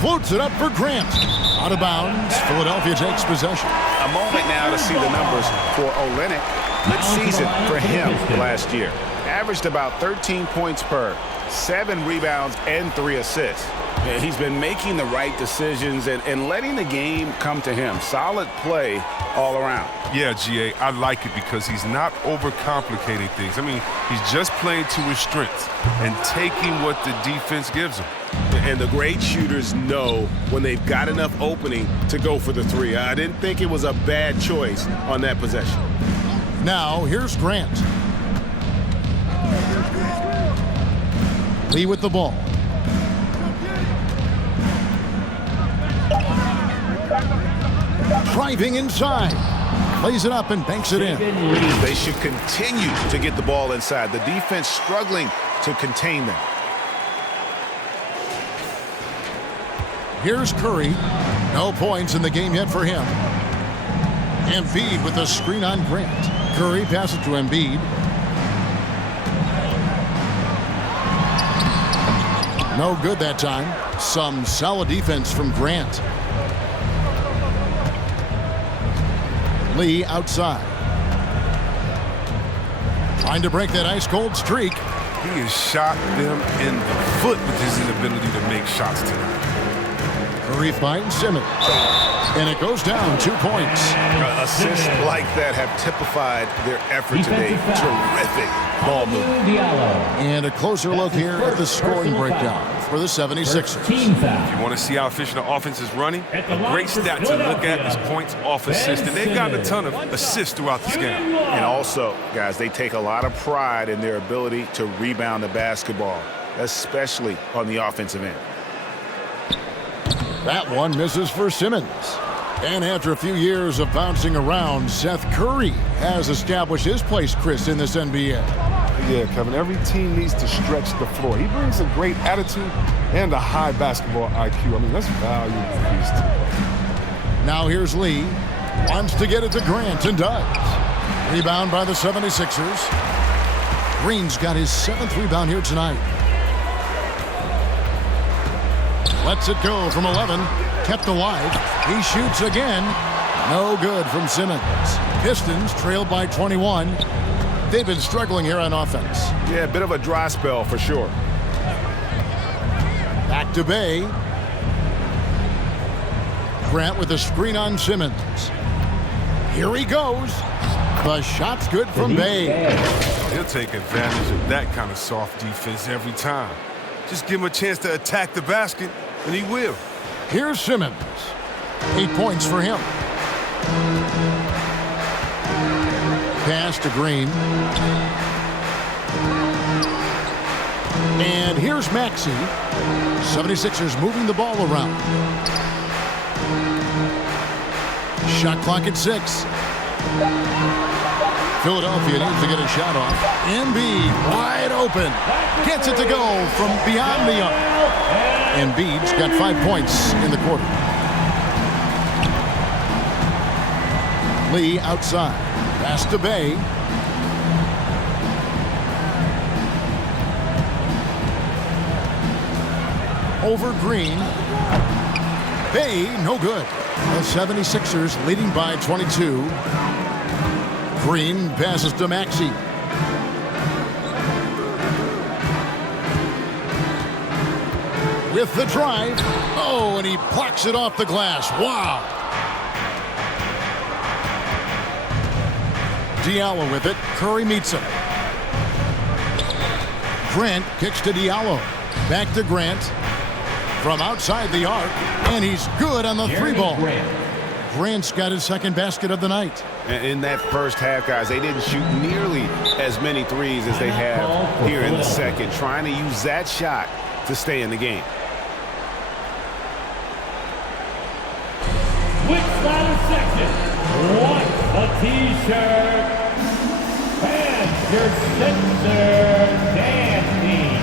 Floats it up for Grant. Out of bounds. Philadelphia takes possession. A moment now to see the numbers for Olynyk. Good season for him last year. Averaged about 13 points per, 7 rebounds, and 3 assists. Yeah, he's been making the right decisions and letting the game come to him. Solid play all around. Yeah, GA, I like it because he's not overcomplicating things. I mean, he's just playing to his strengths and taking what the defense gives him. And the great shooters know when they've got enough opening to go for the 3. I didn't think it was a bad choice on that possession. Now, here's Grant. Lee with the ball. Driving inside. Plays it up and banks it in. They should continue to get the ball inside. The defense struggling to contain them. Here's Curry. No points in the game yet for him. Embiid with a screen on Grant. Curry passes to Embiid. No good that time. Some solid defense from Grant. Lee outside. Trying to break that ice-cold streak. He has shot them in the foot with his inability to make shots tonight. Curry finds Simmons. And it goes down 2 points. Assists like that have typified their effort today. Terrific ball movement. And a closer look here at the scoring breakdown for the 76ers. If you want to see how efficient the offense is running, a great stat to look at is points off assists. And they've gotten a ton of assists throughout this game. And also, guys, they take a lot of pride in their ability to rebound the basketball, especially on the offensive end. That one misses for Simmons. And after a few years of bouncing around, Seth Curry has established his place, Chris, in this NBA. Yeah, Kevin, every team needs to stretch the floor. He brings a great attitude and a high basketball IQ. I mean, that's valuable for these teams. Now here's Lee. Wants to get it to Grant and does. Rebound by the 76ers. Green's got his 7th rebound here tonight. Lets it go from 11. Kept alive. He shoots again. No good from Simmons. Pistons trailed by 21. They've been struggling here on offense. Yeah, a bit of a dry spell for sure. Back to Bay. Grant with a screen on Simmons. Here he goes. The shot's good from Bay. He'll take advantage of that kind of soft defense every time. Just give him a chance to attack the basket, and he will. Here's Simmons. 8 points for him. Pass to Green. And here's Maxey. 76ers moving the ball around. Shot clock at 6. Philadelphia needs to get a shot off. Embiid wide open. Gets it to go from beyond the arc. Embiid's got 5 points in the quarter. Lee outside. Pass to Bay. Over Green. Bay, no good. The 76ers leading by 22. Green passes to Maxey. With the drive. Oh, and he plucks it off the glass. Wow. Diallo with it. Curry meets him. Grant kicks to Diallo. Back to Grant. from outside the arc, and he's good on the three ball. Grant's got his second basket of the night. In that first half, guys, they didn't shoot nearly as many threes as they have here in the second, trying to use that shot to stay in the game. Which ladder section? What a t-shirt. And your Sixer dance team.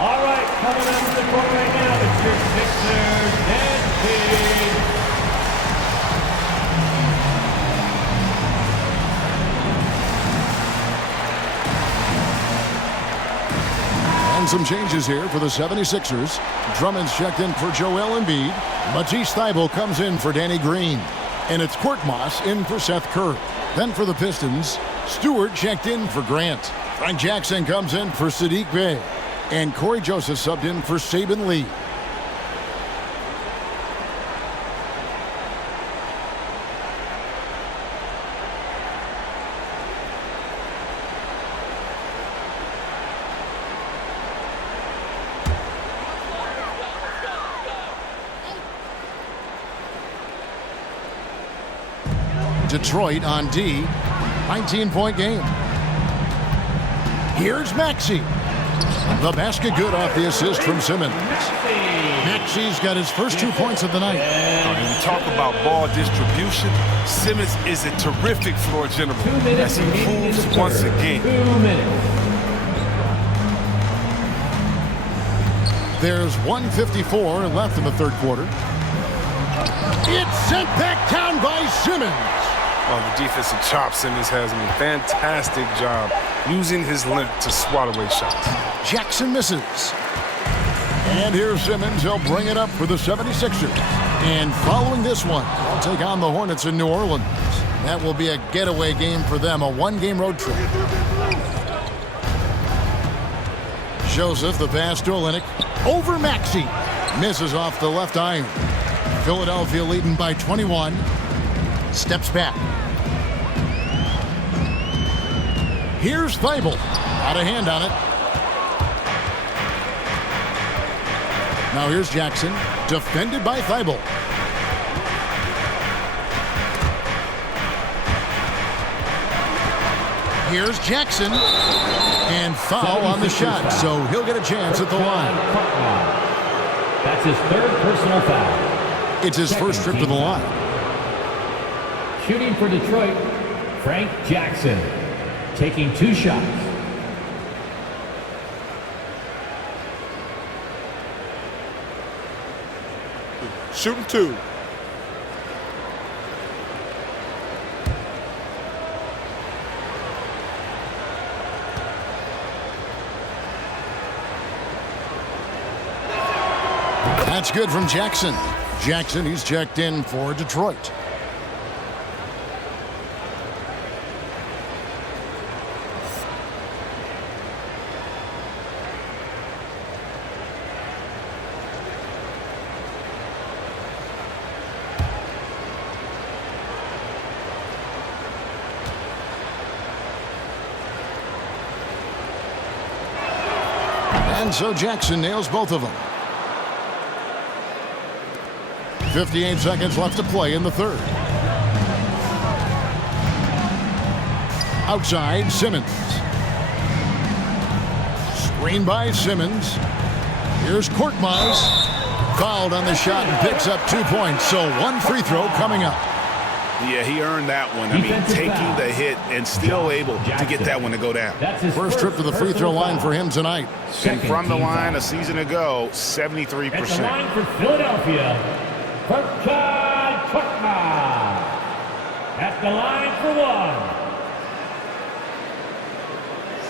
All right, coming up to the court right now, it's your Sixers dance team. And some changes here for the 76ers. Drummond's checked in for Joel Embiid. Matisse Thybulle comes in for Danny Green. And it's Korkmaz in for Seth Curry. Then for the Pistons, Stewart checked in for Grant. Frank Jackson comes in for Sadiq Bey. And Corey Joseph subbed in for Saban Lee. Detroit on D, 19-point game. Here's Maxey. The basket good off the assist from Simmons. Maxey's got his first 2 points of the night. When you talk about ball distribution, Simmons is a terrific floor general as he proves once again. There's 1:54 left in the third quarter. It's sent back down by Simmons. The defensive chop Simmons has a fantastic job using his length to swat away shots. Jackson misses. And here's Simmons. He'll bring it up for the 76ers. And following this one, they'll take on the Hornets in New Orleans. That will be a getaway game for them, a one-game road trip. Joseph, the pass to Olynyk. Over Maxey. Misses off the left iron. Philadelphia leading by 21. Steps back. Here's Thybulle. Out of hand on it. Now here's Jackson. Defended by Thybulle. Here's Jackson. And foul on the shot, so he'll get a chance at the line. That's his third personal foul. It's his first trip to the line. Shooting for Detroit, Frank Jackson. Taking 2 shots. Shooting 2. That's good from Jackson. Jackson, he's checked in for Detroit. And so Jackson nails both of them. 58 seconds left to play in the third. Outside, Simmons. Screen by Simmons. Here's Korkmaz. Fouled on the shot and picks up 2 points. So one free throw coming up. Yeah, he earned that one. I mean, taking the hit and still able to get that one to go down. First trip to the free throw line for him tonight. And from the line a season ago, 73%. At the line for Philadelphia, Korkmaz. At the line for one.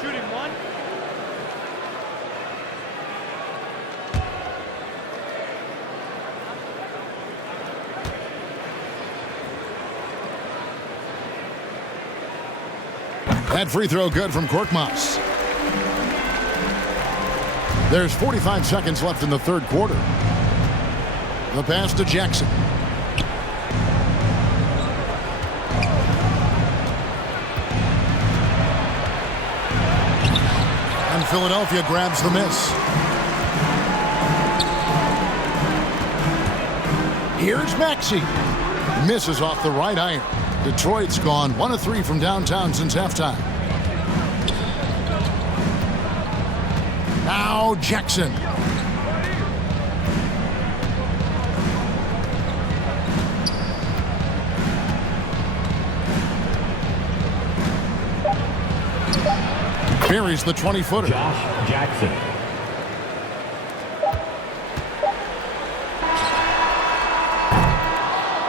Shooting one. That free throw good from Korkmaz. There's 45 seconds left in the third quarter. The pass to Jackson. And Philadelphia grabs the miss. Here's Maxey. Misses off the right iron. Detroit's gone 1 of 3 from downtown since halftime. Now Jackson. Buries the 20-footer. Josh Jackson.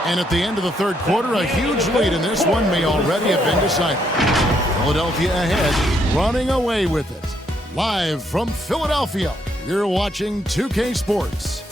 And at the end of the third quarter, a huge lead, and this one may already have been decided. Philadelphia ahead, running away with it. Live from Philadelphia, you're watching 2K Sports.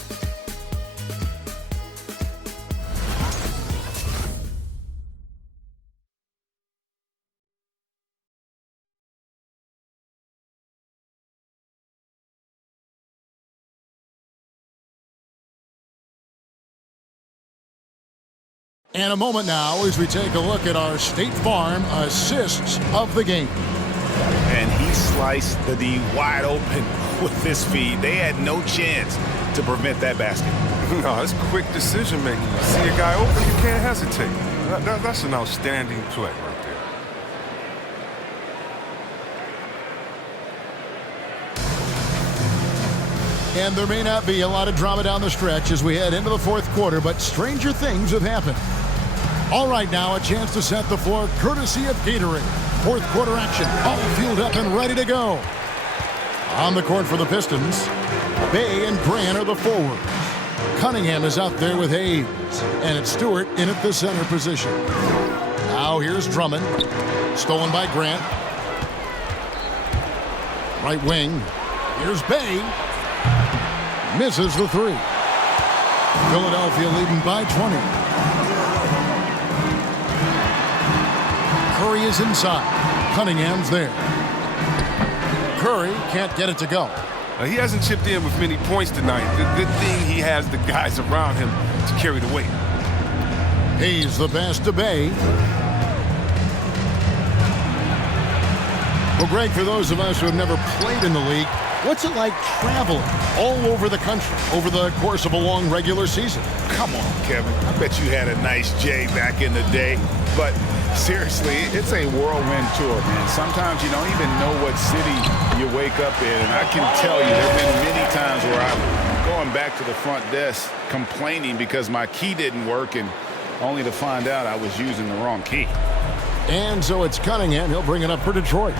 And a moment now as we take a look at our State Farm assists of the game. And he sliced the D wide open with this feed. They had no chance to prevent that basket. No, it's quick decision making. You see a guy open, you can't hesitate. That's an outstanding play right there. And there may not be a lot of drama down the stretch as we head into the fourth quarter, but stranger things have happened. All right, now a chance to set the floor courtesy of Gatorade. Fourth quarter action, all fueled up and ready to go. On the court for the Pistons, Bay and Grant are the forwards. Cunningham is out there with Hayes, and it's Stewart in at the center position. Now here's Drummond, stolen by Grant. Right wing, here's Bay. Misses the three. Philadelphia leading by 20. Curry is inside. Cunningham's there. Curry can't get it to go. He hasn't chipped in with many points tonight. The good thing he has the guys around him to carry the weight. He's the pass to Bay. Well, Greg, for those of us who have never played in the league, what's it like traveling all over the country over the course of a long regular season? Come on, Kevin. I bet you had a nice J back in the day. But seriously, it's a whirlwind tour, man. Sometimes you don't even know what city you wake up in. And I can tell you there have been many times where I'm going back to the front desk complaining because my key didn't work, and only to find out I was using the wrong key. And so it's Cunningham. He'll bring it up for Detroit.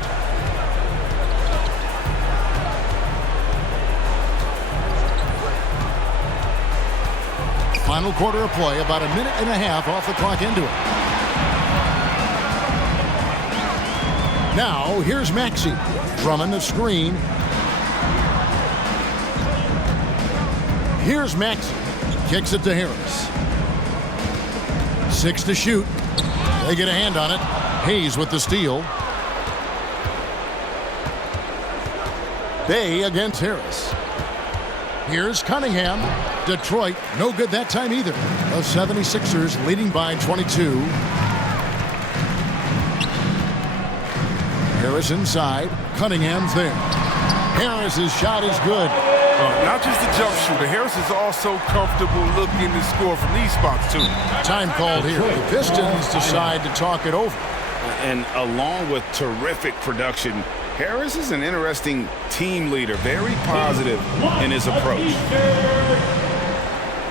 Final quarter of play, about a minute and a half off the clock into it. Now, here's Maxey. Drummond the screen. Here's Maxey. Kicks it to Harris. 6 to shoot. They get a hand on it. Hayes with the steal. Bay against Harris. Here's Cunningham. Detroit, no good that time either. The 76ers leading by 22. Harris inside. Cunningham's there. Harris's shot is good. Not just the jump shooter. Harris is also comfortable looking to score from these spots, too. Time called here. The Pistons decide to talk it over. And along with terrific production, Harris is an interesting team leader, very positive in his approach.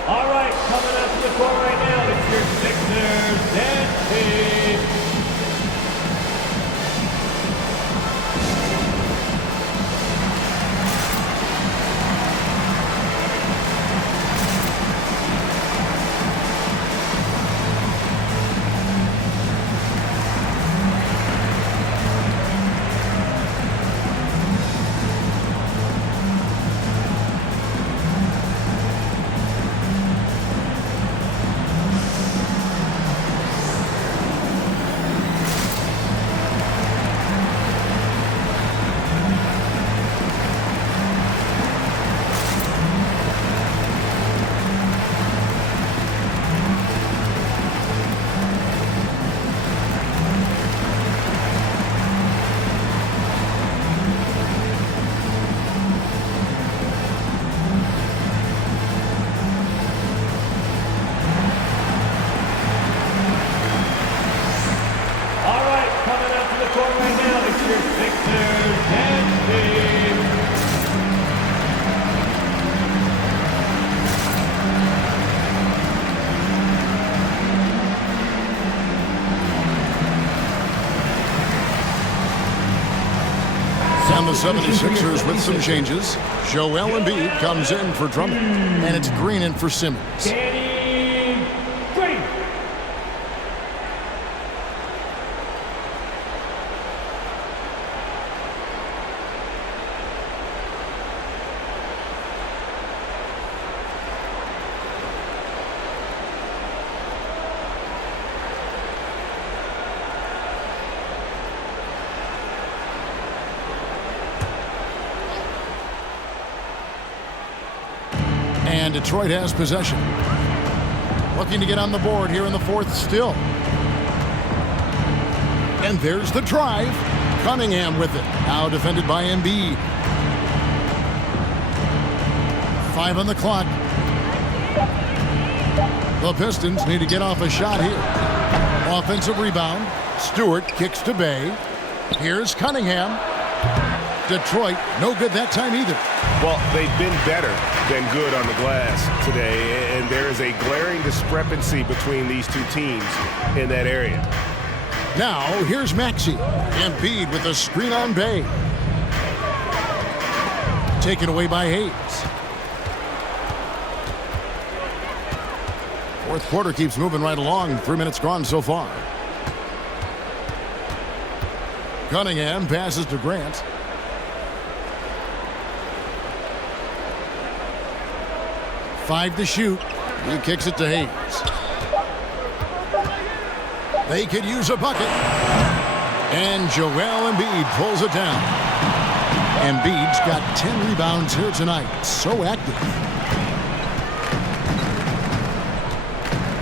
All right, coming up to the court right now, it's your Sixers and Embiid. And the 76ers with some changes. Joel Embiid comes in for Drummond, and it's Green in for Simmons. And Detroit has possession. Looking to get on the board here in the fourth still. And there's the drive. Cunningham with it. Now defended by Embiid. 5 on the clock. The Pistons need to get off a shot here. Offensive rebound. Stewart kicks to Bay. Here's Cunningham. Detroit, no good that time either. Well, they've been better than good on the glass today, and there is a glaring discrepancy between these two teams in that area. Now, here's Maxey. Embiid with a screen on Bay. Taken away by Hayes. Fourth quarter keeps moving right along. 3 minutes gone so far. Cunningham passes to Grant. Five to shoot. He kicks it to Hayes. They could use a bucket. And Joel Embiid pulls it down. Embiid's got 10 rebounds here tonight. So active.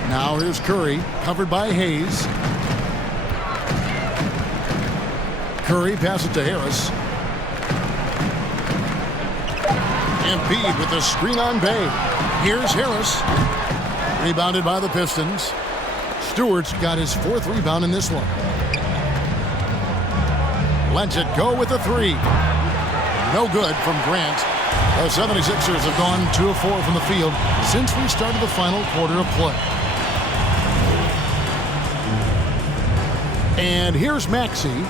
Now here's Curry, covered by Hayes. Curry passes to Harris. Embiid with a screen on Bay. Here's Harris. Rebounded by the Pistons. Stewart's got his fourth rebound in this one. Lets it go with a three. No good from Grant. The 76ers have gone 2 of 4 from the field since we started the final quarter of play. And here's Maxey.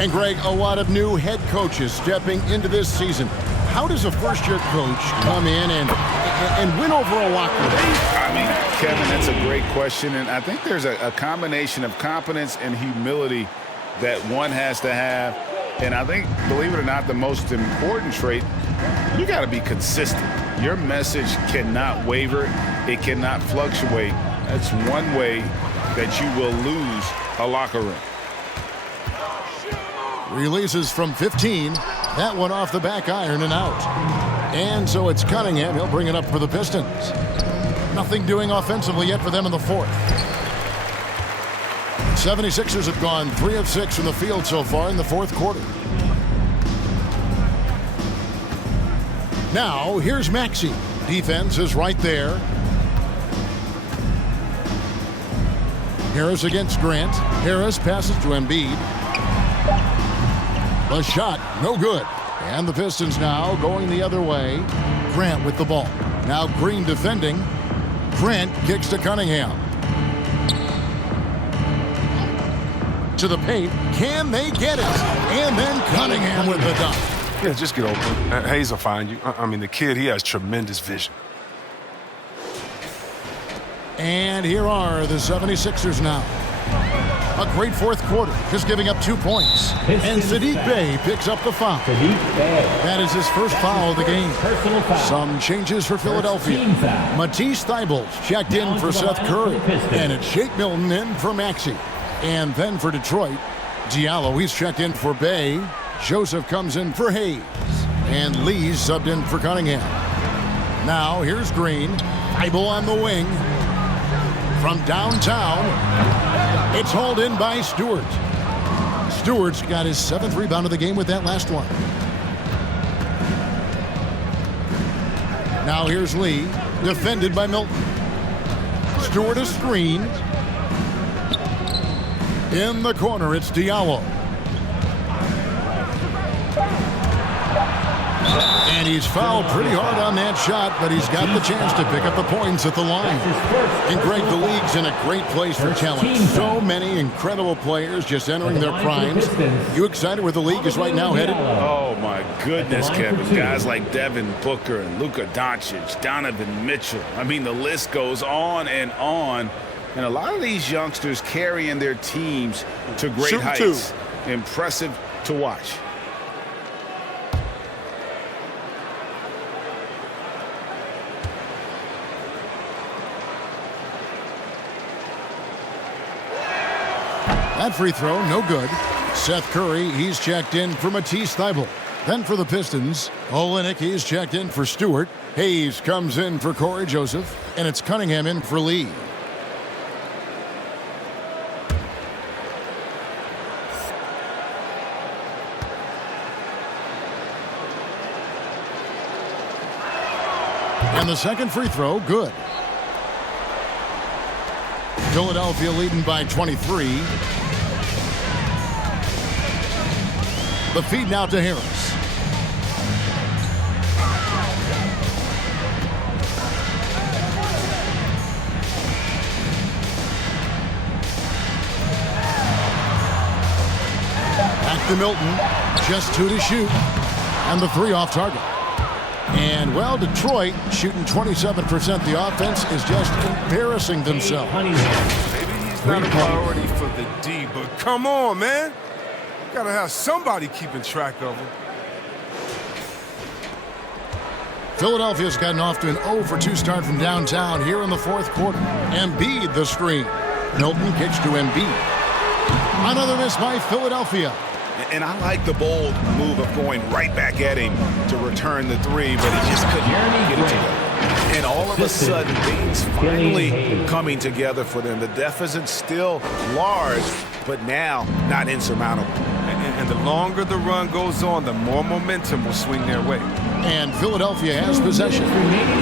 And Greg, a lot of new head coaches stepping into this season. How does a first-year coach come in and win over a locker room? I mean, Kevin, that's a great question. And I think there's a combination of competence and humility that one has to have. And I think, believe it or not, the most important trait, you got to be consistent. Your message cannot waver. It cannot fluctuate. That's one way that you will lose a locker room. Releases from 15. That one off the back iron and out. And so it's Cunningham. He'll bring it up for the Pistons. Nothing doing offensively yet for them in the fourth. 76ers have gone 3 of 6 from the field so far in the fourth quarter. Now, here's Maxey. Defense is right there. Harris against Grant. Harris passes to Embiid. The shot, no good. And the Pistons now going the other way. Grant with the ball. Now Green defending. Grant kicks to Cunningham. To the paint. Can they get it? And then Cunningham with the dunk. Yeah, just get open. Hayes will find you. I mean, the kid, he has tremendous vision. And here are the 76ers now. A great fourth quarter, just giving up 2 points. And Saddiq Bey picks up the foul. That is his first foul of the game. Some changes for Philadelphia. Matisse Thybulle's checked in for Seth Curry. And it's Shake Milton in for Maxey. And then for Detroit, Diallo, he's checked in for Bey. Joseph comes in for Hayes. And Lee's subbed in for Cunningham. Now here's Green. Thybulle on the wing. From downtown, it's hauled in by Stewart. Stewart's got his 7th rebound of the game with that last one. Now here's Lee, defended by Milton. Stewart a screen. In the corner, it's Diallo. And he's fouled pretty hard on that shot, but he's got the chance to pick up the points at the line. And Greg, the league's in a great place for talent. So many incredible players just entering their primes. You excited where the league is right now headed? Oh, my goodness, Kevin. Guys like Devin Booker and Luka Doncic, Donovan Mitchell. I mean, the list goes on and on. And a lot of these youngsters carrying their teams to great heights. Impressive to watch. That free throw, no good. Seth Curry, he's checked in for Matisse Thybulle. Then for the Pistons, Olynyk, he's checked in for Stewart. Hayes comes in for Corey Joseph. And it's Cunningham in for Lee. And the second free throw, good. Philadelphia leading by 23. The feed now to Harris. Back to Milton. Just 2 to shoot. And the 3 off target. And, well, Detroit shooting 27%. The offense is just embarrassing themselves. Maybe he's not a priority for the D, but come on, man. You got to have somebody keeping track of him. Philadelphia's gotten off to an 0-for-2 start from downtown here in the fourth quarter. Embiid the screen. Milton kicks to Embiid. Another miss by Philadelphia. And I like the bold move of going right back at him to return the 3, but he just couldn't get it together. And all of a sudden, things finally coming together for them. The deficit's still large, but now not insurmountable. And the longer the run goes on, the more momentum will swing their way. And Philadelphia has possession.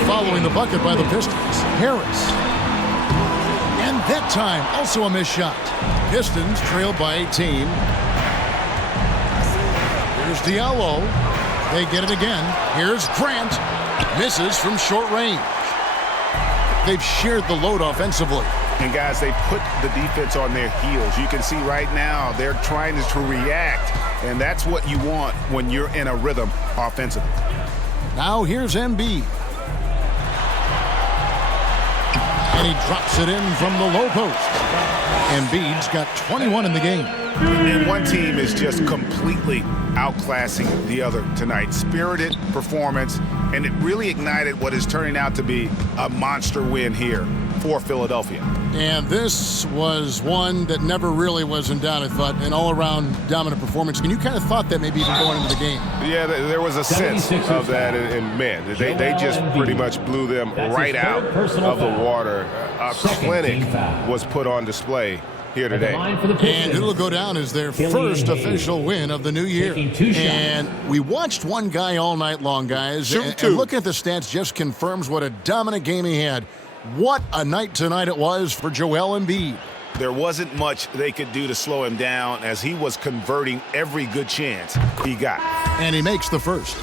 Following the bucket by the Pistons, Harris. And that time, also a missed shot. Pistons trailed by 18. Here's Diallo. They get it again. Here's Grant. Misses from short range. They've shared the load offensively. And, guys, they put the defense on their heels. You can see right now they're trying to react, and that's what you want when you're in a rhythm offensively. Now here's Embiid. And he drops it in from the low post. Embiid's got 21 in the game. And one team is just completely outclassing the other tonight. Spirited performance, and it really ignited what is turning out to be a monster win here for Philadelphia. And this was one that never really was in doubt, I thought, an all-around dominant performance. And you kind of thought that maybe even going into the game. Yeah, there was a sense of that, and man, they just pretty much blew them right out of the water. A clinic was put on display here today. And it'll go down as their first official win of the new year. And we watched one guy all night long, guys. And looking at the stats just confirms what a dominant game he had. What a night tonight it was for Joel Embiid. there wasn't much they could do to slow him down as he was converting every good chance he got. And he makes the first.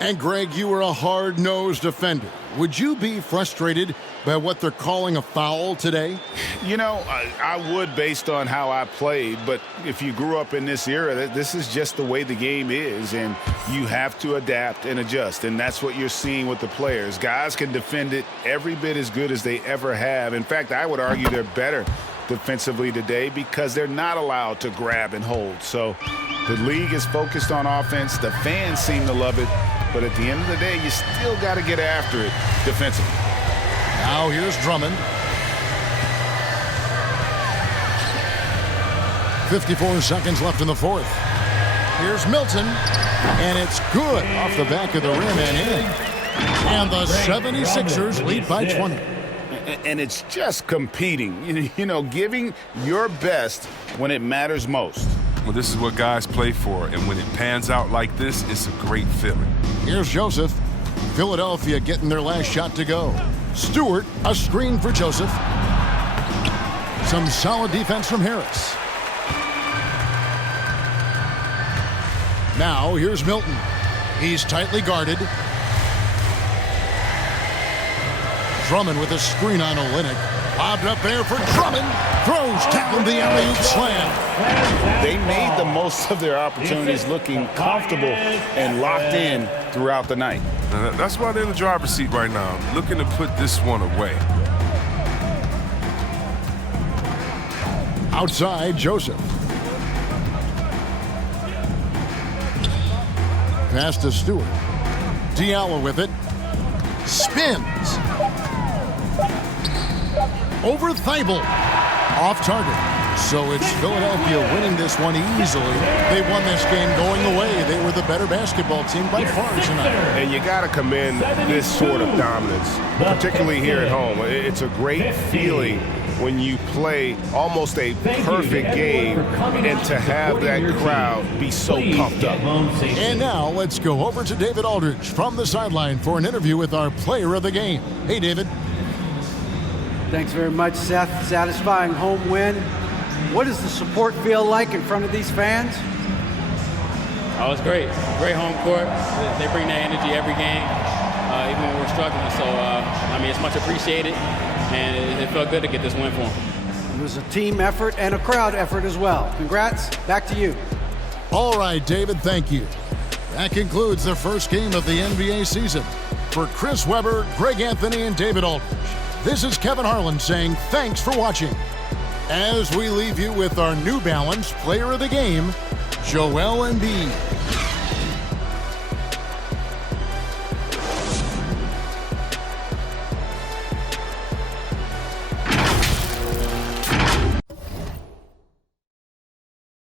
And Greg, you were a hard-nosed defender. Would you be frustrated by what they're calling a foul today? You know, I would based on how I played, but if you grew up in this era, this is just the way the game is, and you have to adapt and adjust, and that's what you're seeing with the players. Guys can defend it every bit as good as they ever have. In fact, I would argue they're better defensively today because they're not allowed to grab and hold. So the league is focused on offense. The fans seem to love it. But at the end of the day, you still got to get after it defensively. Now here's Drummond. 54 seconds left in the fourth. Here's Milton. And it's good off the back of the rim and in. And the 76ers lead by 20. And it's just competing, you know, giving your best when it matters most. Well, this is what guys play for, and when it pans out like this, it's a great feeling. Here's Joseph. Philadelphia getting their last shot to go. Stewart, a screen for Joseph. Some solid defense from Harris. Now here's Milton. He's tightly guarded. Drummond with a screen on Olynyk. Lobbed up there for Drummond. Throws down the alley-oop slam. They made the most of their opportunities, looking comfortable and locked in throughout the night. That's why they're in the driver's seat right now, looking to put this one away. Outside, Joseph. Pass to Stewart. Diallo with it. Spins. Over Thibault. Off target. So it's Philadelphia winning this one easily. They won this game going away. They were the better basketball team by far tonight. And you got to commend this sort of dominance, particularly here at home. It's a great feeling when you play almost a perfect game and to have that crowd be so pumped up. And now let's go over to David Aldridge from the sideline for an interview with our player of the game. Hey, David. Thanks very much, Seth. Satisfying home win. What does the support feel like in front of these fans? Oh, it's great. Great home court. They bring that energy every game, even when we're struggling. So, I mean, it's much appreciated, and it felt good to get this win for them. It was a team effort and a crowd effort as well. Congrats. Back to you. All right, David, thank you. That concludes the first game of the NBA season. For Chris Webber, Greg Anthony, and David Aldridge, this is Kevin Harlan saying thanks for watching. As we leave you with our New Balance Player of the Game, Joel Embiid.